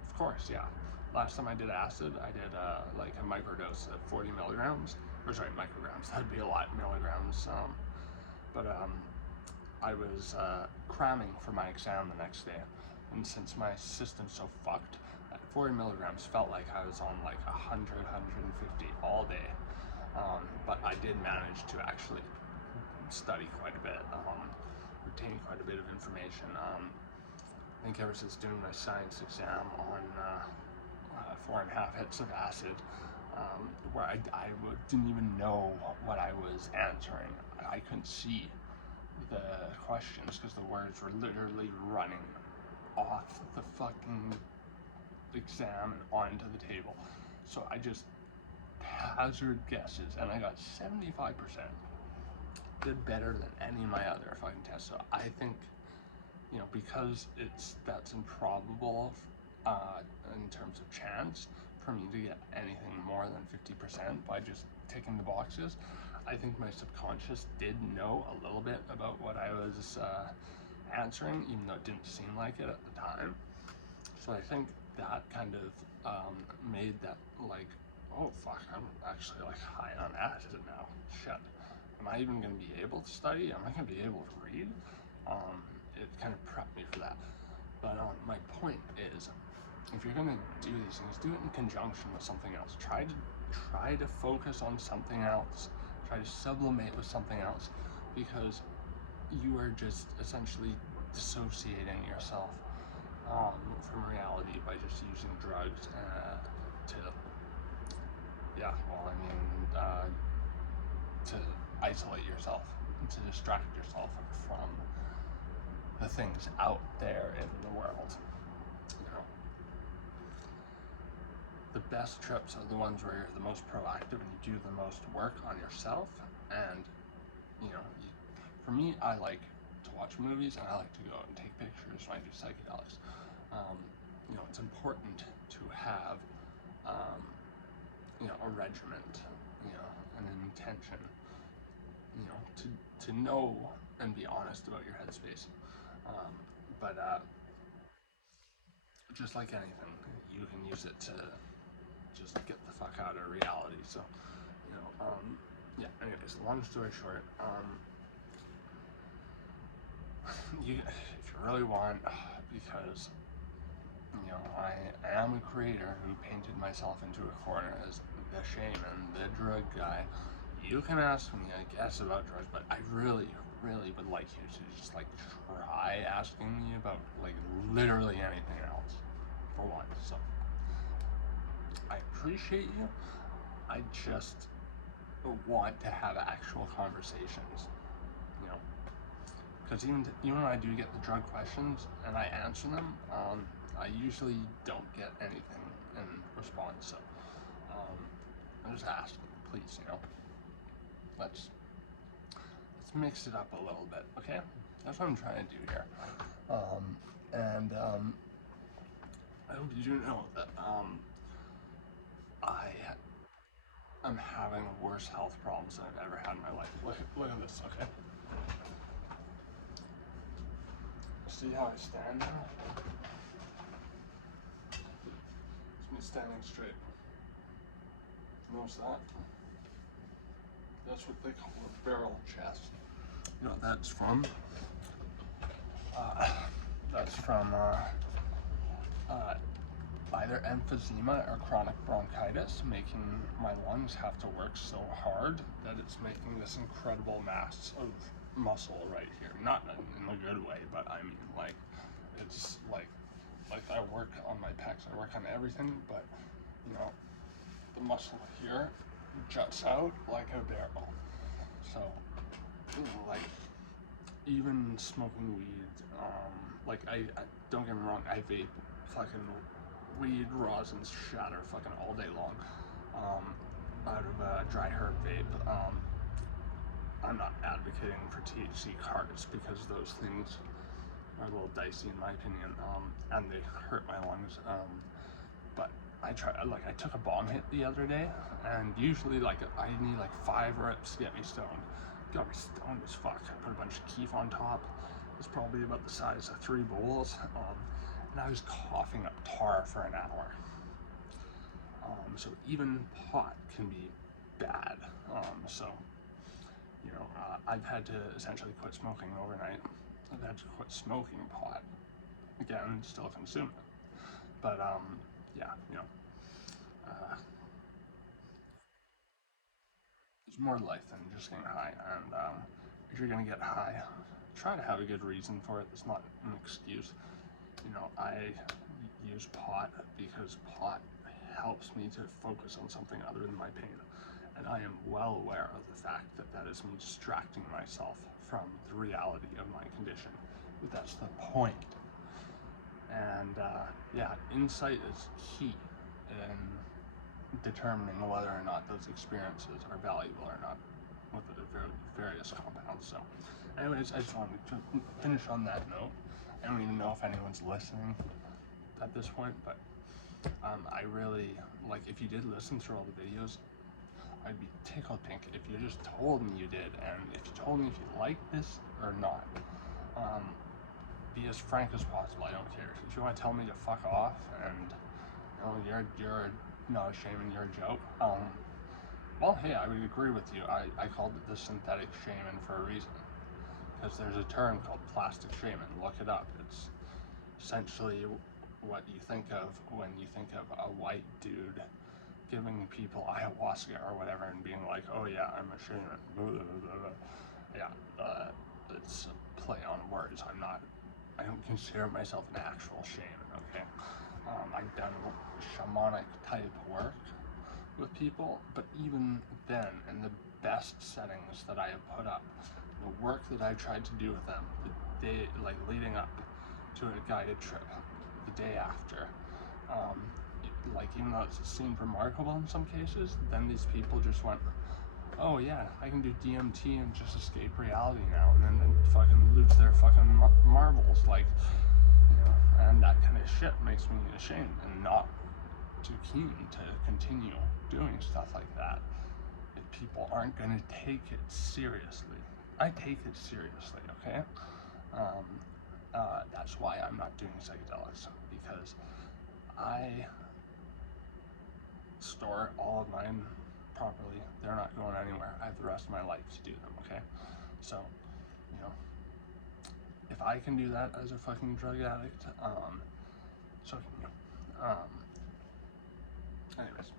Of course, yeah. Last time I did acid, I did like a microdose of 40 milligrams, or sorry, micrograms. That'd be a lot, milligrams. But I was cramming for my exam the next day, and since my system's so fucked, that 40 milligrams felt like I was on like 100, 150 all day. But I did manage to actually study quite a bit, retain quite a bit of information. I think think ever since doing my science exam on 4.5 hits of acid, where didn't even know what I was answering. I couldn't see the questions because the words were literally running off the fucking exam and onto the table. So I just hazard guesses and I got 75%. Did better than any of my other fucking tests. So I think, you know, because that's improbable in terms of chance for me to get anything more than 50% by just ticking the boxes, I think my subconscious did know a little bit about what I was answering, even though it didn't seem like it at the time. So I think that kind of made that like, oh fuck, I'm actually like high on acid now. Shit. Am I even going to be able to study? Am I going to be able to read? It kind of prepped me for that. But my point is, if you're going to do these things, do it in conjunction with something else. Try to focus on something else. Try to sublimate with something else, because you are just essentially dissociating yourself from reality by just using drugs to isolate yourself, to distract yourself from the things out there in the world. You know, the best trips are the ones where you're the most proactive and you do the most work on yourself. And you know, for me, I like to watch movies and I like to go out and take pictures when I do psychedelics. You know, it's important to have you know, a regiment, you know, and an intention, you know, to know and be honest about your headspace. But just like anything, you can use it to just get the fuck out of reality. So, you know, yeah. Anyways, long story short, if you really want, because you know, I am a creator who painted myself into a corner as the shaman, the drug guy. You can ask me, I guess, about drugs, but I really, really would like you to just like try asking me about like literally anything else for once. So I appreciate you. I just want to have actual conversations, you know, because even when I do get the drug questions and I answer them, I usually don't get anything in response. So I'm just asking, please, you know, let's mix it up a little bit, okay? That's what I'm trying to do here. I hope you do know that I am having worse health problems than I've ever had in my life. Look at this, okay? See how I stand now? It's me standing straight. Notice that? That's what they call a barrel chest. You know what that's from? That's from either emphysema or chronic bronchitis, making my lungs have to work so hard that it's making this incredible mass of muscle right here. Not in a good way, but I mean, like, it's like I work on my pecs, I work on everything, but you know, the muscle here juts out like a barrel. So, you know, like, even smoking weed, like I don't get me wrong, I vape fucking weed rosins shatter fucking all day long, out of a dry herb vape. I'm not advocating for THC carts because those things are a little dicey in my opinion, and they hurt my lungs. But I took a bong hit the other day, and usually like I need like 5 reps to get me stoned. Got me stoned as fuck. I put a bunch of keef on top. It's probably about the size of 3 bowls, and I was coughing up tar for an hour. So even pot can be bad. So you know, I've had to essentially quit smoking overnight. I've had to quit smoking pot. Again, still consume it. But yeah, you know, there's more to life than just getting high. And if you're gonna get high, try to have a good reason for it. It's not an excuse. You I use pot because pot helps me to focus on something other than my pain. And I am well aware of the fact that that is me distracting myself from the reality of my condition. But that's the point. And yeah, insight is key in determining whether or not those experiences are valuable or not with the various compounds. So anyways, I just wanted to finish on that note. I don't even know if anyone's listening at this point, but I really, like, if you did listen through all the videos, I'd be tickled pink if you just told me you did, and if you told me if you like this or not. Be as frank as possible. I don't care. If you want to tell me to fuck off and you're not a shaman, you're a joke. Well, hey, I would agree with you. I called it the synthetic shaman for a reason, because there's a term called plastic shaman. Look it up. It's essentially what you think of when you think of a white dude giving people ayahuasca or whatever and being like, oh yeah, I'm a shaman. Blah, blah, blah, blah. Yeah, it's a play on words. I don't consider myself an actual shaman, okay? I've done shamanic type work with people, but even then, in the best settings that I have put up, the work that I tried to do with them, the day, like leading up to a guided trip, the day after, like even though it seemed remarkable in some cases, then these people just went, oh yeah, I can do DMT and just escape reality now, and then fucking lose their fucking marbles, like, and that kind of shit makes me ashamed and not too keen to continue doing stuff like that if people aren't going to take it seriously. I take it seriously, okay? That's why I'm not doing psychedelics, because I store all of mine properly. They're not going anywhere. I have the rest of my life to do them, okay? So, if I can do that as a fucking drug addict, so can you. Anyways.